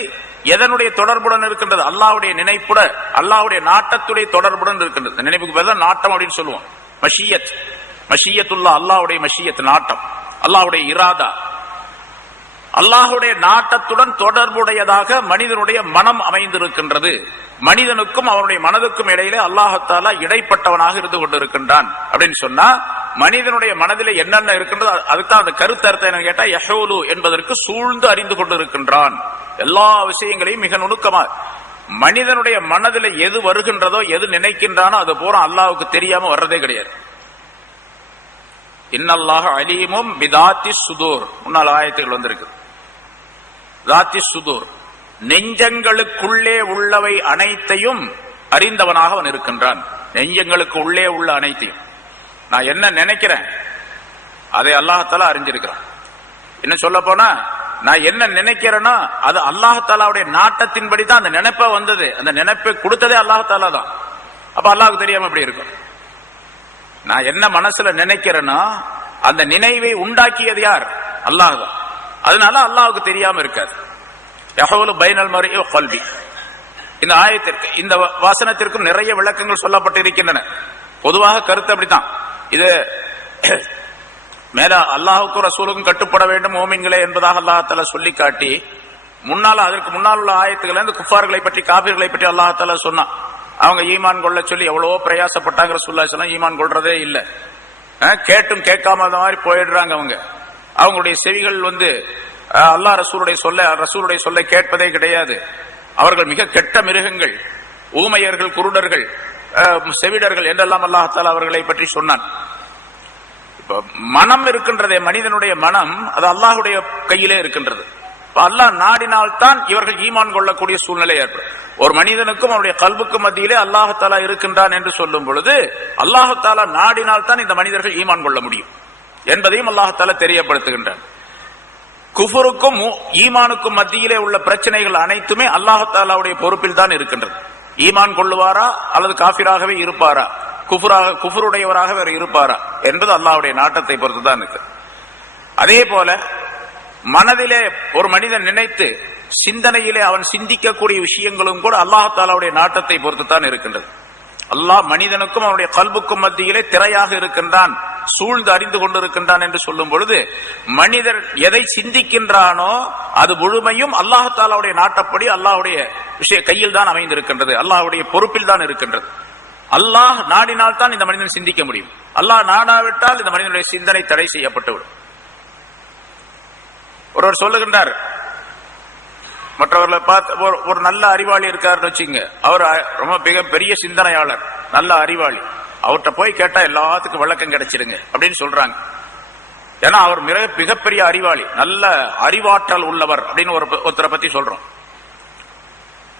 எதனுடைய தொடர்புடன் இருக்கின்றது? அல்லாஹ்வுடைய நினைப்புட, அல்லாஹ்வுடைய நாட்டத்துடைய தொடர்புடன் இருக்கின்றது. நினைப்புக்கு பேர் தான் நாட்டம் அப்படின்னு சொல்லுவோம். மஷியத், மஷியத்துல்லா, அல்லாஹ்வுடைய மஷியத், நாட்டம், அல்லாஹ்வுடைய இராதா. அல்லாஹுடைய நாட்டத்துடன் தொடர்புடையதாக மனிதனுடைய மனம் அமைந்திருக்கின்றது. மனிதனுக்கும் அவனுடைய மனதுக்கும் இடையிலே அல்லாஹ் தஆலா இடைப்பட்டவனாக இருந்து கொண்டிருக்கின்றான் அப்படின்னு சொன்னா, மனிதனுடைய மனதிலே என்னென்ன இருக்கின்றது அதுதான் அந்த கருத்தர்த்தம். என்ன கேட்டா, யஹூலு என்பதற்கு சூழ்ந்து அறிந்து கொண்டிருக்கின்றான். எல்லா விஷயங்களையும் மிக நுணுக்கமா மனிதனுடைய மனதில் எது வருகின்றதோ, எது நினைக்கின்றானோ அது பூரா அல்லாஹ்வுக்கு தெரியாம வர்றதே கிடையாது. இன்னல்லாஹ அலீமும் பிதாத்தி சுதூர், முன்னால் ஆயத்துகள் வந்திருக்கு. தாத்தி சுதூர், நெஞ்சங்களுக்குள்ளே உள்ளவை அனைத்தையும் அறிந்தவனாக அவன் இருக்கின்றான். நெஞ்சங்களுக்கு உள்ளே உள்ள அனைத்தையும், நான் என்ன நினைக்கிறேன் அதை அல்லாஹ் தஆலா அறிஞ்சிருக்கிறான். என்ன சொல்ல போனா, நான் என்ன நினைக்கிறேன்னா அது அல்லாஹ் தஆலாவுடைய நாட்டத்தின்படி தான் அந்த நினைப்ப வந்தது. அந்த நினைப்பை கொடுத்ததே அல்லாஹ் தஆலா தான். அப்ப அல்லாஹ்வுக்கு தெரியாம எப்படி இருக்கும்? நான் என்ன மனசுல நினைக்கிறேன்னா அந்த நினைவை உண்டாக்கியது யார்? அல்லாஹ் தான். அதனால அல்லாஹ்வுக்கு தெரியாம இருக்காது. யஹூலு பைனல் மர்இ வ கல்பி, இந்த ஆயத்திற்கு, இந்த வசனத்திற்கும் நிறைய விளக்கங்கள் சொல்லப்பட்டிருக்கின்றன. பொதுவாக கருத்து அப்படித்தான். இது மேல அல்லாஹ்வுக்கும் ரசூலுக்கும் கட்டுப்பட வேண்டும் மோமின்களே என்பதாக அல்லாஹ் தஆலா சொல்லி காட்டி, முன்னால அதற்கு முன்னால் உள்ள ஆயத்துக்கள் இருந்து குஃபார்களை பற்றி காபிர்களை பற்றி அல்லாஹ் தஆலா சொன்னான். அவங்க ஈமான் கொள்ள சொல்லி எவ்வளவோ பிரயாசப்பட்டாங்க. ரசூலுல்லாஹி ஸல்லல்லாஹு அலைஹி வஸல்லம் ஈமான் கொள்றதே இல்ல. கேட்டும் கேட்காம அந்த மாதிரி போயிடுறாங்க. அவங்களுடைய செவிகள் அல்லாஹ் ரசூலுடைய சொல்லை கேட்பதே கிடையாது. அவர்கள் மிக கெட்ட மிருகங்கள், ஊமையர்கள், குருடர்கள், செவிடர்கள் என்றெல்லாம் அல்லாஹ் தஆலா அவர்களை பற்றி சொன்னான். இப்ப மனம் இருக்கின்றதே, மனிதனுடைய மனம், அது அல்லாஹுடைய கையிலே இருக்கின்றது. அல்லாஹ் நாடினால்தான் இவர்கள் ஈமான் கொள்ளக்கூடிய சூழ்நிலை ஏற்படும். ஒரு மனிதனுக்கும் அவருடைய கல்புக்கும் மத்தியிலே அல்லாஹ் தஆலா இருக்கின்றான் என்று சொல்லும் பொழுது அல்லாஹ் தஆலா நாடினால்தான் இந்த மனிதர்கள் ஈமான் கொள்ள முடியும் என்பதையும் அல்லாஹ் தஆலா தெரியப்படுத்துகின்றான். குஃபருக்கும் ஈமானுக்கும் மத்தியிலே உள்ள பிரச்சனைகள் அனைத்துமே அல்லாஹ் தஆலாவுடைய பொறுப்பில் தான் இருக்கின்றது. ஈமான் கொள்ளுவாரா அல்லது காஃபிராகவே இருப்பாரா, குஃபருடையவராக இருப்பாரா என்பது அல்லாஹ்வுடைய நாட்டத்தை பொறுத்துதான் இருக்கு. அதே போல மனதிலே ஒரு மனிதன் நினைத்து சிந்தனையிலே அவன் சிந்திக்கக்கூடிய விஷயங்களும் கூட அல்லாஹ் தஆலாவுடைய நாட்டத்தை பொறுத்துதான் இருக்கின்றது. அல்லாஹ் மனிதனுக்கும் அவனுடைய கல்புக்கும் மத்தியிலே திரையாக இருக்கின்றான், சூழ்ந்து அறிந்து கொண்டிருக்கின்றான் என்று சொல்லும் பொழுது மனிதர் எதை சிந்திக்கின்றானோ அது முழுமையும் அல்லாஹ் தஆலாவுடைய நாட்டப்படி அல்லாஹ்வுடைய கையில் தான் அமைந்திருக்கின்றது, அல்லாஹ்வுடைய பொறுப்பில் தான் இருக்கின்றது. அல்லாஹ் நாடினால் தான் இந்த மனிதன் சிந்திக்க முடியும். அல்லாஹ் நாடாவிட்டால் இந்த மனிதனுடைய சிந்தனை தடை செய்யப்பட்டுவிடும். ஒருவர் சொல்லுகின்றார், மற்றவர்களை பார்த்து ஒரு நல்ல அறிவாளி இருக்காருன்னு வச்சுங்க, அவர் ரொம்ப மிக பெரிய சிந்தனையாளர், நல்ல அறிவாளி, அவர்கிட்ட போய் கேட்டா எல்லாத்துக்கும் விளக்கம் கிடைச்சிடுங்க அப்படின்னு சொல்றாங்க. ஏன்னா அவர் மிகப்பெரிய அறிவாளி, நல்ல அறிவாற்றல் உள்ளவர் அப்படின்னு ஒருத்தரை பத்தி சொல்றோம்.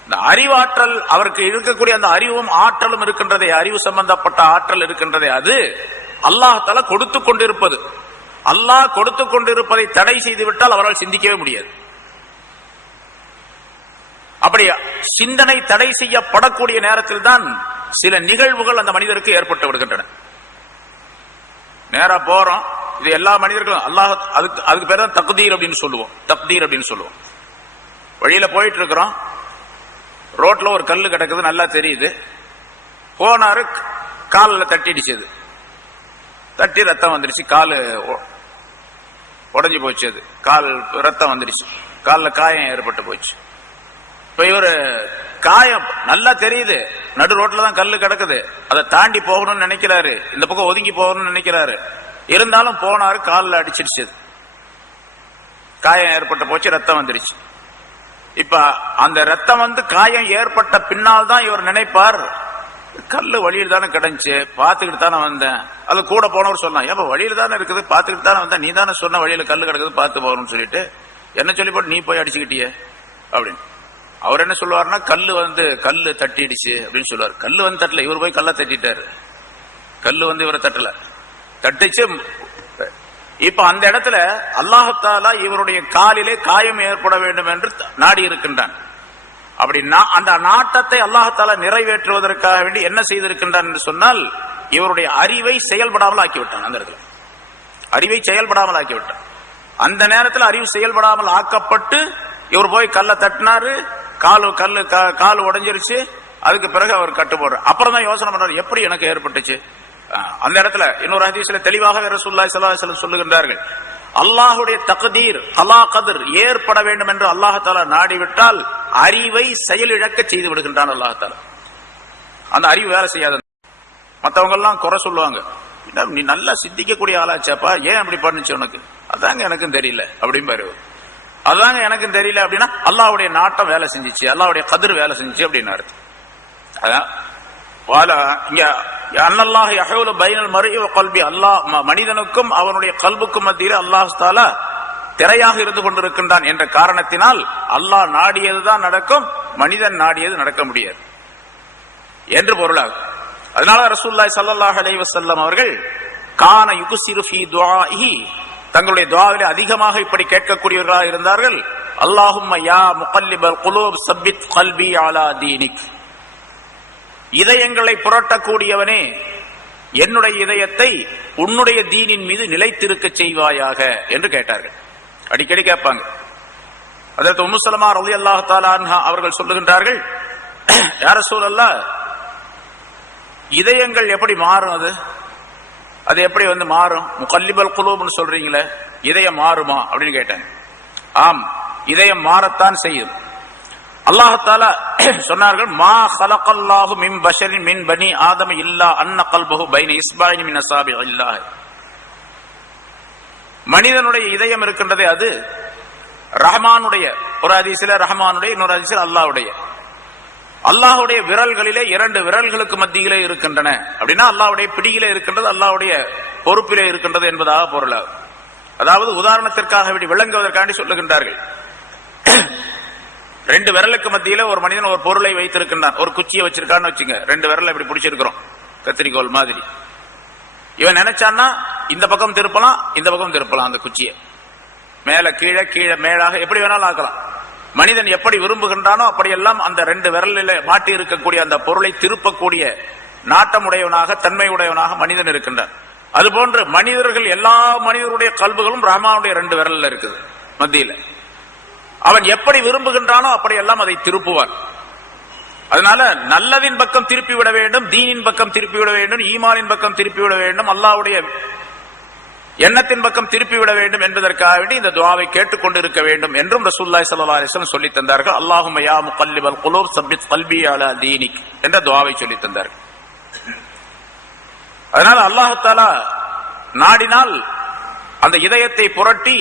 இந்த அறிவாற்றல், அவருக்கு இருக்கக்கூடிய அந்த அறிவும் ஆற்றலும் இருக்கின்றதே, அறிவு சம்பந்தப்பட்ட ஆற்றல் இருக்கின்றதே, அது அல்லாஹ் தஆலா கொடுத்து கொண்டிருப்பது. அல்லாஹ் கொடுத்து கொண்டிருப்பதை தடை செய்து விட்டால் அவரால் சிந்திக்கவே முடியாது. அப்படி சிந்தனை தடை செய்யப்படக்கூடிய நேரத்தில் தான் சில நிகழ்வுகள் அந்த மனிதருக்கு ஏற்பட்டு விடுகின்றன. நேரா போறோம், இது எல்லா மனிதர்களும் அல்லாஹ் அதுக்கு பேர் தான் தக்தீர் அப்படின்னு சொல்லுவோம். தக்தீர் அப்படின்னு சொல்லுவோம். வழியில போயிட்டு இருக்கிறோம், ரோட்ல ஒரு கல்லு கிடக்குது, நல்லா தெரியுது. போனாரு, காலில் தட்டிடுச்சு, தட்டி ரத்தம் வந்துருச்சு, காலு உடஞ்சி போச்சு, அது கால் ரத்தம் வந்துருச்சு, காலில் காயம் ஏற்பட்டு போச்சு. இப்ப இவரு காயம் நல்லா தெரியுது, நடு ரோட்ல தான் கல்லு கிடக்குது, அதை தாண்டி போகணும்னு நினைக்கிறாரு, இந்த பக்கம் ஒதுங்கி போகணும்னு நினைக்கிறாரு. இருந்தாலும் போனாரு, காலில் அடிச்சிருச்சு, காயம் ஏற்பட்டு போச்சு, ரத்தம் வந்துருச்சு. இப்ப அந்த ரத்தம் காயம் ஏற்பட்ட பின்னால் தான் இவர் நினைப்பார், கல்லு வழியில் தானே கிடந்துச்சு, பாத்துக்கிட்டு தானே வந்தேன். அது கூட போனவர் சொன்னான், ஏப்ப வழியில தானே இருக்குது, பாத்துக்கிட்டு தானே வந்தேன், நீ தானே சொன்ன வழியில கல்லு கிடக்குது, பார்த்து போகணும்னு சொல்லிட்டு என்ன சொல்லி போட்டு நீ போய் அடிச்சுக்கிட்டிய அப்படின்னு. அவர் என்ன சொல்லுவாருன்னா, கல்லு தட்டிடுச்சு அப்படின்னு சொல்லுவார். கல்லு தட்டல, இவர் போய் கல்ல தட்டிட்டாரு, கல்லு இவரை தட்டல, தட்டிச்சு. இப்ப அந்த இடத்துல அல்லாஹ் தஆலா இவருடைய காலிலே காயம் ஏற்பட வேண்டும் என்று நாடி இருக்கின்றான். அப்படின்னா அந்த நாட்டத்தை அல்லாஹ் தஆலா நிறைவேற்றுவதற்காக வேண்டி என்ன செய்திருக்கின்றான் என்று சொன்னால், இவருடைய அறிவை செயல்படாமல் ஆக்கிவிட்டான். அந்த இடத்துல அறிவை செயல்படாமல் ஆக்கிவிட்டான். அந்த நேரத்தில் அறிவு செயல்படாமல் ஆக்கப்பட்டு இவர் போய் கல்ல தட்டினாரு, காலு உடைஞ்சிருச்சு. அதுக்கு பிறகு அவர் கட்டு போடுறார். அப்புறம் தான் யோசனை பண்றாரு, எப்படி எனக்கு ஏற்பட்டுச்சு. அந்த இடத்துல இன்னொரு ஹதீஸ்ல தெளிவாக ரசூலுல்லாஹி ஸல்லல்லாஹு அலைஹி வஸல்லம் சொல்லுகின்றார்கள், அல்லாஹுடைய தக்தீர் கலா கதர் ஏற்பட வேண்டும் என்று அல்லாஹ் தஆலா நாடிவிட்டால் அறிவை செயலிழக்க செய்து விடுகின்றான் அல்லாஹ் தஆலா. அந்த அறிவு வேலை செய்யாத. மற்றவங்க எல்லாம் குறை சொல்லுவாங்க, நீ நல்லா சிந்திக்கக்கூடிய ஆளாச்சாப்பா, ஏன் அப்படி பண்ணுச்சு உனக்கு, அதாங்க எனக்கும் தெரியல அப்படிம்பாரு. அதாங்க எனக்கும் தெரியல அப்படின்னா அல்லாஹ்வுடைய நாட்டம் வேலை செஞ்சிச்சு, அல்லாஹ்வுடைய கதிர் வேலை செஞ்சிச்சு அப்படின்னு அர்த்தம். அதான் மனிதனுக்கும் அவனுடைய கல்புக்கும் மத்தியில் அல்லாஹ் தஆலா திரையாக இருந்து கொண்டிருக்கின்றான் என்ற காரணத்தினால் அல்லாஹ் நாடியதுதான் நடக்கும், மனிதன் நாடியது நடக்க முடியாது என்று பொருளாகும். அதனால ரசூலுல்லாஹி ஸல்லல்லாஹு அலைஹி வஸல்லம் அவர்கள் கான யுக்ஸிரு ஃபீ துஆஇஹி, தங்களுடைய துஆவிலே அதிகமாக இப்படி கேட்கக்கூடியவர்களாக இருந்தார்கள். அல்லாஹும்ம யா முகல்லிபல் குலூப் சப்பித் கல்பி அலா தீனிக், இதயங்களை புரட்டக்கூடியவனே, என்னுடைய இதயத்தை உன்னுடைய தீனின் மீது நிலைத்திருக்க செய்வாயாக என்று கேட்டார்கள். அடிக்கடி கேட்பாங்க. அதற்கு உம்மு ஸலமா ரலியல்லாஹு தஆலா அன்ஹா அவர்கள் சொல்லுகின்றார்கள், யா ரசூலல்லாஹ், இதயங்கள் எப்படி மாறும், அது எப்படி மாறும், முகல்லிபல் குலூப்னு சொல்றீங்களே, இதயம் மாறுமா அப்படின்னு கேட்டாங்க. ஆம், இதயம் மாறத்தான் செய்யும். அல்லாஹ் தஆலா சொன்னார்கள், மா ഖലഖல்லாஹு மின் பஷரின் மின் பனி ஆதம இல்லா அன்ன கல்பஹு பைன இஸ்பாஇன் மின் அஸாபிஇல்லாஹ். மனிதனுடைய இதயம் இருக்கின்றதே அது ரஹ்மானுடைய, ஒரு ஹதீஸில் ரஹ்மானுடைய, இன்னொரு ஹதீஸில் அல்லாஹ்வுடைய. அல்லாஹ்வுடைய விரல்களிலே 2 விரல்களுக்கு மத்தியிலே இருக்கின்றன அப்படின்னா அல்லாஹ்வுடைய பிடியிலே இருக்கின்றது, அல்லாஹ்வுடைய பொறுப்பிலே இருக்கின்றது என்பதாக பொருளாகும். அதாவது உதாரணத்திற்காக விளங்குவதற்காண்டி சொல்லுகின்றார்கள். 2 விரலுக்கு மத்தியில ஒரு மனிதன் ஒரு பொருளை வைத்திருக்கின்றான். ஒரு குச்சியை வச்சிருக்கான்னு வச்சுங்க, 2 விரலை இப்படி பிடிச்சிருக்கிறோம் கத்திரிக்கோள் மாதிரி. இவன் நினைச்சான்னா இந்த பக்கம் திருப்பலாம், இந்த பக்கம் திருப்பலாம். அந்த குச்சியை மேல கீழே, கீழே மேலாக எப்படி வேணாலும் ஆக்கலாம். மனிதன் எப்படி விரும்புகின்றானோ அப்படியெல்லாம் அந்த 2 விரலில் மாட்டி இருக்கக்கூடிய அந்த பொருளை திருப்பக்கூடிய நாட்டமுடையவனாக, தன்மையுடையவனாக மனிதன் இருக்கின்றான். அதுபோன்று மனிதர்கள், எல்லா மனிதருடைய கல்புகளும் ரஹ்மானுடைய 2 விரல்ல இருக்குது மத்தியில. அவன் எப்படி விரும்புகின்றானோ அப்படியெல்லாம் அதை திருப்புவான். அதனால நல்லதின் பக்கம் திருப்பி விட வேண்டும், தீனின் பக்கம் திருப்பி விட வேண்டும், ஈமானின் பக்கம் திருப்பி விட வேண்டும், அல்லாஹ்வுடைய எண்ணத்தின் பக்கம் திருப்பி விட வேண்டும் என்பதற்காக வேண்டி இந்த துஆவை கேட்டுக்கொண்டிருக்க வேண்டும் என்றும் ரசூலுல்லாஹி ஸல்லல்லாஹு அலைஹி வஸல்லம் சொல்லி தந்தார்கள். அல்லாஹும்ம யா முகல்லிபல் குலூப் சப்பித் கல்பி அலா தீனிக் என்ற துஆவை சொல்லி தந்தார்கள். அதனால அல்லாஹ் தஆலா நாடினால் அந்த இதயத்தை புரட்டி,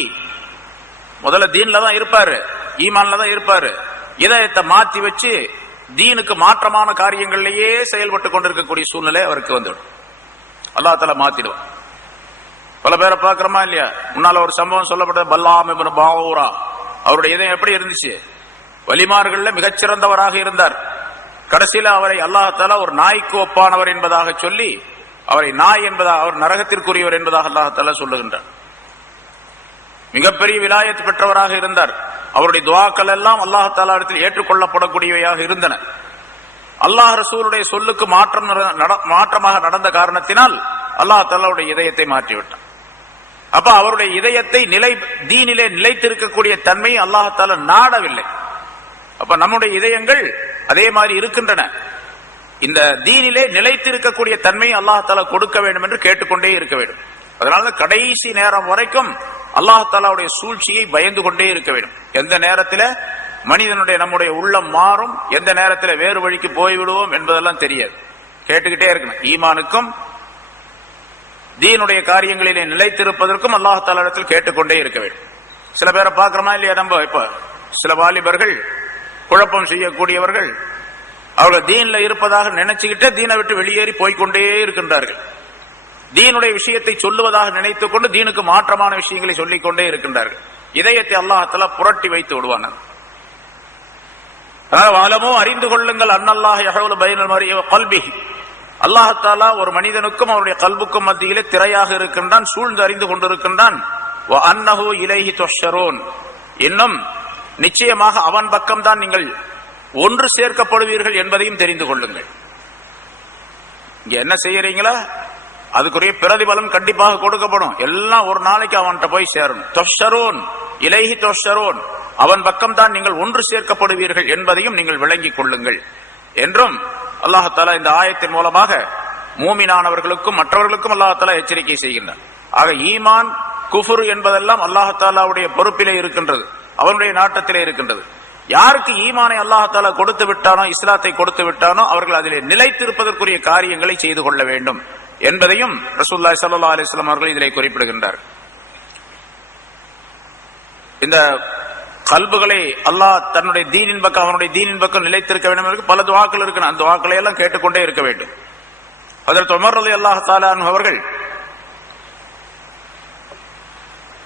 முதல்ல தீன்ல தான் இருப்பாரு, ஈமான்ல தான் இருப்பாரு, இதயத்தை மாத்தி வச்சு தீனுக்கு மாற்றமான காரியங்களிலேயே செயல்பட்டு கொண்டிருக்கக்கூடிய சூழ்நிலை அவருக்கு வந்துடும். அல்லாஹ் தஆலா மாத்திடுவான். பல பேரை பார்க்கிறோமா இல்லையா? முன்னால ஒரு சம்பவம் சொல்லப்பட்டது, பல்லாம் இப்னு பாவூரா. அவருடைய இதயம் எப்படி இருந்துச்சு? வலிமார்கள்ல மிகச்சிறந்தவராக இருந்தார். கடைசியில அவரை அல்லாஹ் தஆலா ஒரு நாய்க்கு ஒப்பானவர் என்பதாக சொல்லி அவரை நாய் என்பதாக, அவர் நரகத்திற்குரியவர் என்பதாக அல்லாஹ் தஆலா சொல்லுகின்றார். மிகப்பெரிய விலாயத் பெற்றவராக இருந்தார். அவருடைய துஆக்கள் எல்லாம் அல்லாஹ் தஆலா இடத்தில் ஏற்றுக்கொள்ளப்படக்கூடியவையாக இருந்தன. அல்லாஹ் ரசூலுடைய சொல்லுக்கு மாற்றமாக நடந்த காரணத்தினால் அல்லாஹ் தஆலாவுடைய இதயத்தை மாற்றிவிட்டான். அப்ப அவருடைய இதயத்தை தீனிலே நிலைத்திருக்கக்கூடிய தன்மை அல்லாஹ் தஆலா நாடவில்லை. அப்ப நம்முடைய இதயங்கள் அதே மாதிரி இருக்கின்றன. இந்த தீனிலே நிலைத்திருக்கக்கூடிய தன்மை அல்லாஹ் தஆலா கொடுக்க வேண்டும் என்று கேட்டுக்கொண்டே இருக்க வேண்டும். அதனால கடைசி நேரம் வரைக்கும் அல்லாஹ் தஆலாவுடைய சூழ்ச்சியை பயந்து கொண்டே இருக்க வேண்டும். எந்த நேரத்தில் மனிதனுடைய நம்முடைய உள்ளம் மாறும், எந்த நேரத்தில் வேறு வழிக்கு போய்விடுவோம் என்பதெல்லாம் தெரியாது. கேட்டுக்கிட்டே இருக்கணும். ஈமானுக்கும் தீனுடைய காரியங்களிலே நிலைத்திருப்பதற்கும் அல்லாஹ் தஆலா இடத்தில் கேட்டுக்கொண்டே இருக்க வேண்டும். சில பேரை பார்க்கிறோமா இல்லையா? நம்ம இப்ப சில வாலிபர்கள், குழப்பம் செய்யக்கூடியவர்கள், அவர்கள் தீன்ல இருப்பதாக நினைச்சுக்கிட்டே தீனை விட்டு வெளியேறி போய்கொண்டே இருக்கின்றார்கள். தீனுடைய விஷயத்தை சொல்லுவதாக நினைத்துக் கொண்டு தீனுக்கு மாற்றமான விஷயங்களை சொல்லிக் கொண்டே இருக்கின்றார்கள். இதயத்தை அல்லாஹ் தஆலா புரட்டி வைத்து விடுவான். அதனால அறிந்து கொள்ளுங்கள், அன்னல்லாஹ் யஹூலு பைனல் மர்இ வ கல்பிஹி. அல்லாஹ் தஆலா ஒரு மனிதனுக்கும் அவருடைய கல்புக்கும் மத்தியிலே திரையாக இருக்கின்றான், சூழ்ந்து அறிந்து கொண்டிருக்கின்றான். வ அன்னஹு இலைஹி துஹ்ஷரூன். இன்னும் நிச்சயமாக அவன் பக்கம்தான் நீங்கள் ஒன்று சேர்க்கப்படுவீர்கள் என்பதையும் தெரிந்து கொள்ளுங்கள். இங்க என்ன செய்யறீங்களா, அதுக்குரிய பிரதிபலம் கண்டிப்பாக கொடுக்கப்படும். எல்லாம் ஒரு நாளைக்கு அவன்கிட்ட போய் சேரணும். துஹ்ஷரூன் இலைஹி துஹ்ஷரூன், அவன் பக்கம்தான் நீங்கள் ஒன்று சேர்க்கப்படுவீர்கள் என்பதையும் நீங்கள் விளங்கிக் கொள்ளுங்கள் என்றும் அல்லாஹ் தஆலா இந்த ஆயத்தின் மூலமாக மூமினானவர்களுக்கும் மற்றவர்களுக்கும் அல்லாஹ் தஆலா எச்சரிக்கை செய்கின்றான். ஆக ஈமான் குஃபுர் என்பதெல்லாம் அல்லாஹ் தஆலாவுடைய பொறுப்பிலே இருக்கின்றது, அவனுடைய நாட்டத்திலே இருக்கின்றது. யாருக்கு ஈமானை அல்லாஹ் தஆலா கொடுத்து விட்டானோ, இஸ்லாத்தை கொடுத்து விட்டானோ, அவர்கள் அதிலே நிலைத்திருப்பதற்குரிய காரியங்களை செய்து கொள்ள வேண்டும் என்பதையும் ரசூலுல்லாஹி ஸல்லல்லாஹு அலைஹி வஸல்லம் அவர்கள் இதிலே குறிப்பிடுகின்றார். இந்த கல்புகளை அல்லாஹ் தன்னுடைய தீனின் பக்கம், அவனுடைய தீனின் பக்கம் நிலைத்திருக்க வேண்டும் என்று பல துஆக்கள் இருக்கு. அந்த துஆக்களை எல்லாம் கேட்டுக்கொண்டே இருக்க வேண்டும். ஹஜ்ரத் உமர் ரலியல்லாஹு தஆலா அன்ஹு அவர்கள்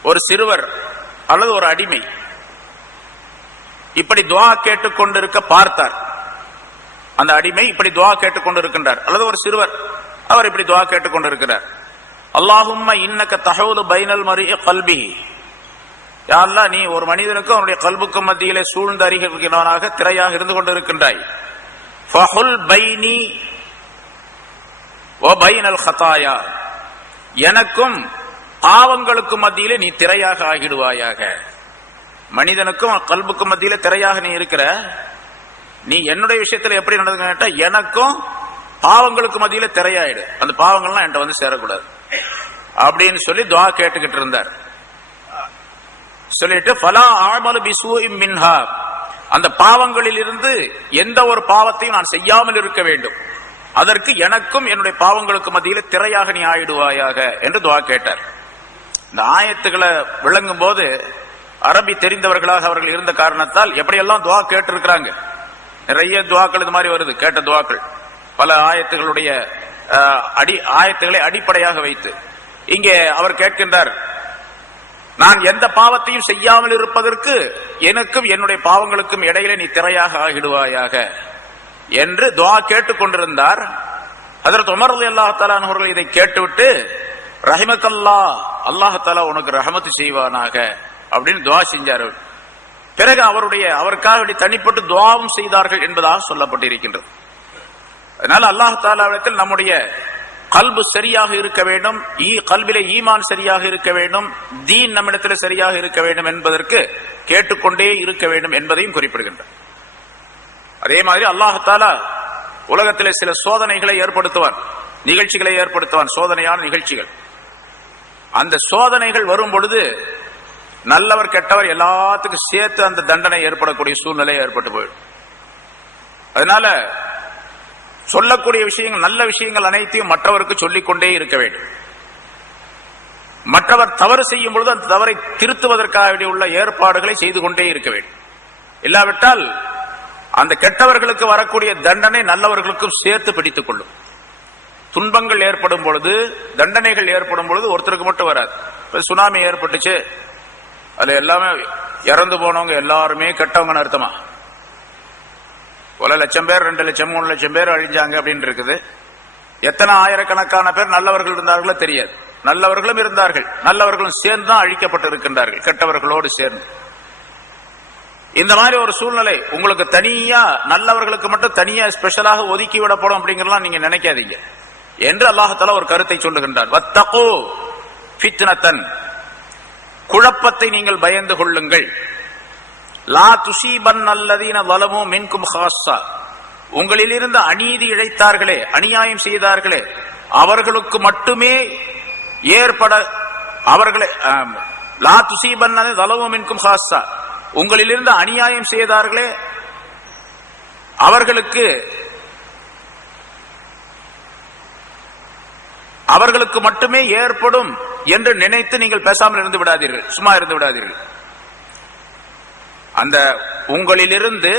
ஒரு சிறுவர் அல்லது ஒரு அடிமை இப்படி துஆ கேட்டுக்கொண்டிருக்க பார்த்தார். அந்த அடிமை இப்படி துஆ கேட்டுக்கொண்டிருக்கின்றார், அல்லது ஒரு சிறுவர் அவர் இப்படி துஆ கேட்டுக்கொண்டிருக்கிறார். அல்லாஹும்ம இன்னக தஹூலு பைனல் மர்இ கல்பிஹி. யா அல்லாஹ், நீ ஒரு மனிதனுக்கும் அவனுடைய கல்புக்கும் மத்தியிலே சூழ்ந்து அறிகிறவனாக திரையாக இருந்து கொண்டிருக்கின்றாய். ஃபஹுல் பைனி வ பைனல் ஹதாயா. எனக்கும் பாவங்களுக்கும் மத்தியிலே நீ திரையாக ஆகிடுவாயாக. மனிதனுக்கும் கல்புக்கும் மத்தியிலே திரையாக நீ இருக்கிற, நீ என்னுடைய விஷயத்துல எப்படி நடந்துங்க கேட்டா, எனக்கும் பாவங்களுக்கு மத்தியில திரையாயிடு, அந்த பாவங்கள்லாம் என்கிட்ட வந்து சேரக்கூடாது அப்படின்னு சொல்லி துஆ கேட்டுக்கிட்டு இருந்தார். சொல்லிட்டு ஃபலா அஅமலு பிஸூஇம் மின்ஹா, அந்த பாவங்களில் இருந்து எந்த ஒரு பாவத்தையும் நான் செய்யாமல் இருக்க வேண்டும், அதற்கு எனக்கும் என்னுடைய பாவங்களுக்கு மத்தியில் திரையாக நீ ஆயிடுவாயாக என்று துஆ கேட்டார். இந்த ஆயத்துக்களை விளங்கும் போது அரபி தெரிந்தவர்களாக அவர்கள் இருந்த காரணத்தால் எப்படியெல்லாம் துஆ கேட்டிருக்கிறாங்க. நிறைய துஆக்கள் இது மாதிரி வருது, கேட்ட துஆக்கள் பல ஆயத்துகளுடைய ஆயத்துக்களை அடிப்படையாக வைத்து. இங்கே அவர் கேட்கின்றார், நான் எந்த பாவத்தையும் செய்யாமல் இருப்பதற்கு எனக்கும் என்னுடைய பாவங்களுக்கும் இடையிலே நீ திரையாக ஆகிடுவாயாக என்று துஆ கேட்டுக் கொண்டிருந்தார். ஹஜ்ரத் உமர் ரலியல்லாஹு தஆலா அவர்கள் இதை கேட்டுவிட்டு ரஹிமக்கல்லாஹ், அல்லாஹ் தஆலா உனக்கு ரஹமத்து செய்வானாக அப்படின்னு துஆ செஞ்சார். பிறகு அவருக்காக தனிப்பட்டு துஆவும் செய்தார்கள் என்பதாக சொல்லப்பட்டிருக்கின்றது. அதனால அல்லாஹ் தஆலாவிடத்தில் நம்முடைய கல்பு சரியாக இருக்க வேண்டும், கல்விலே ஈமான் சரியாக இருக்க வேண்டும், தீன் நம்மிடத்தில் சரியாக இருக்க வேண்டும் என்பதற்கு கேட்டுக்கொண்டே இருக்க வேண்டும் என்பதையும் குறிப்பிடுகின்றார். அதே மாதிரி அல்லாஹ் தஆலா உலகத்திலே சில சோதனைகளை ஏற்படுத்துவார், நிகழ்ச்சிகளை ஏற்படுத்துவான், சோதனையான நிகழ்ச்சிகள். அந்த சோதனைகள் வரும் பொழுது நல்லவர் கெட்டவர் எல்லாத்துக்கும் சேர்த்து அந்த தண்டனை ஏற்படக்கூடிய சூழ்நிலை ஏற்பட்டு போயிடும். அதனால சொல்லக்கூடிய விஷயங்கள், நல்ல விஷயங்கள் அனைத்தையும் மற்றவருக்கு சொல்லிக்கொண்டே இருக்க வேண்டும். மற்றவர் தவறு செய்யும் பொழுது அந்த தவறை திருத்துவதற்காக உள்ள ஏற்பாடுகளை செய்து கொண்டே இருக்க வேண்டும். இல்லாவிட்டால் அந்த கெட்டவர்களுக்கு வரக்கூடிய தண்டனை நல்லவர்களுக்கும் சேர்த்து பிடித்துக் கொள்ளும். துன்பங்கள் ஏற்படும் பொழுது, தண்டனைகள் ஏற்படும் பொழுது ஒருத்தருக்கு மட்டும் வராது. சுனாமி ஏற்பட்டுச்சு, அதுல எல்லாமே இறந்து போனவங்க எல்லாருமே கெட்டவங்கன்னு அர்த்தமா? 1 லட்சம் பேர், 2 லட்சம், 3 லட்சம் பேர் அழிஞ்சாங்க அப்படின்னு இருக்குது. எத்தனை ஆயிரக்கணக்கான பேர் நல்லவர்கள் இருந்தார்களோ தெரியாது. நல்லவர்களும் இருந்தார்கள், நல்லவர்களும் சேர்ந்து தான் அழிக்கப்பட்டு இருக்கின்றார்கள், கெட்டவர்களோடு சேர்ந்து. இந்த மாதிரி ஒரு சூழ்நிலை உங்களுக்கு தனியா, நல்லவர்களுக்கு மட்டும் தனியா ஸ்பெஷலாக ஒதுக்கி விடப்படும் அப்படிங்கறதெல்லாம் நீங்க நினைக்காதீங்க என்று அல்லாஹ் தஆலா ஒரு கருத்தை சொல்லுகின்றார். வத்தகூ ஃபித்னத்தன், குழப்பத்தை நீங்கள் பயந்து கொள்ளுங்கள். லா துஸீபன் அல்லதீன ஸலமூ மின்கும் ஹாஸா, உங்களிலிருந்து அநீதி இழைத்தார்களே, அநியாயம் செய்தார்களே, அவர்களுக்கு மட்டுமே ஏற்பட, அவர்களே லா துஸீபன் ஸலமூ மின்கும் ஹாஸா, உங்களிலிருந்து அநியாயம் செய்தார்களே அவர்களுக்கு மட்டுமே ஏற்படும் என்று நினைத்து நீங்கள் பேசாமல் இருந்து விடாதீர்கள், சும்மா இருந்து விடாதீர்கள். அந்த உங்களிலிருந்து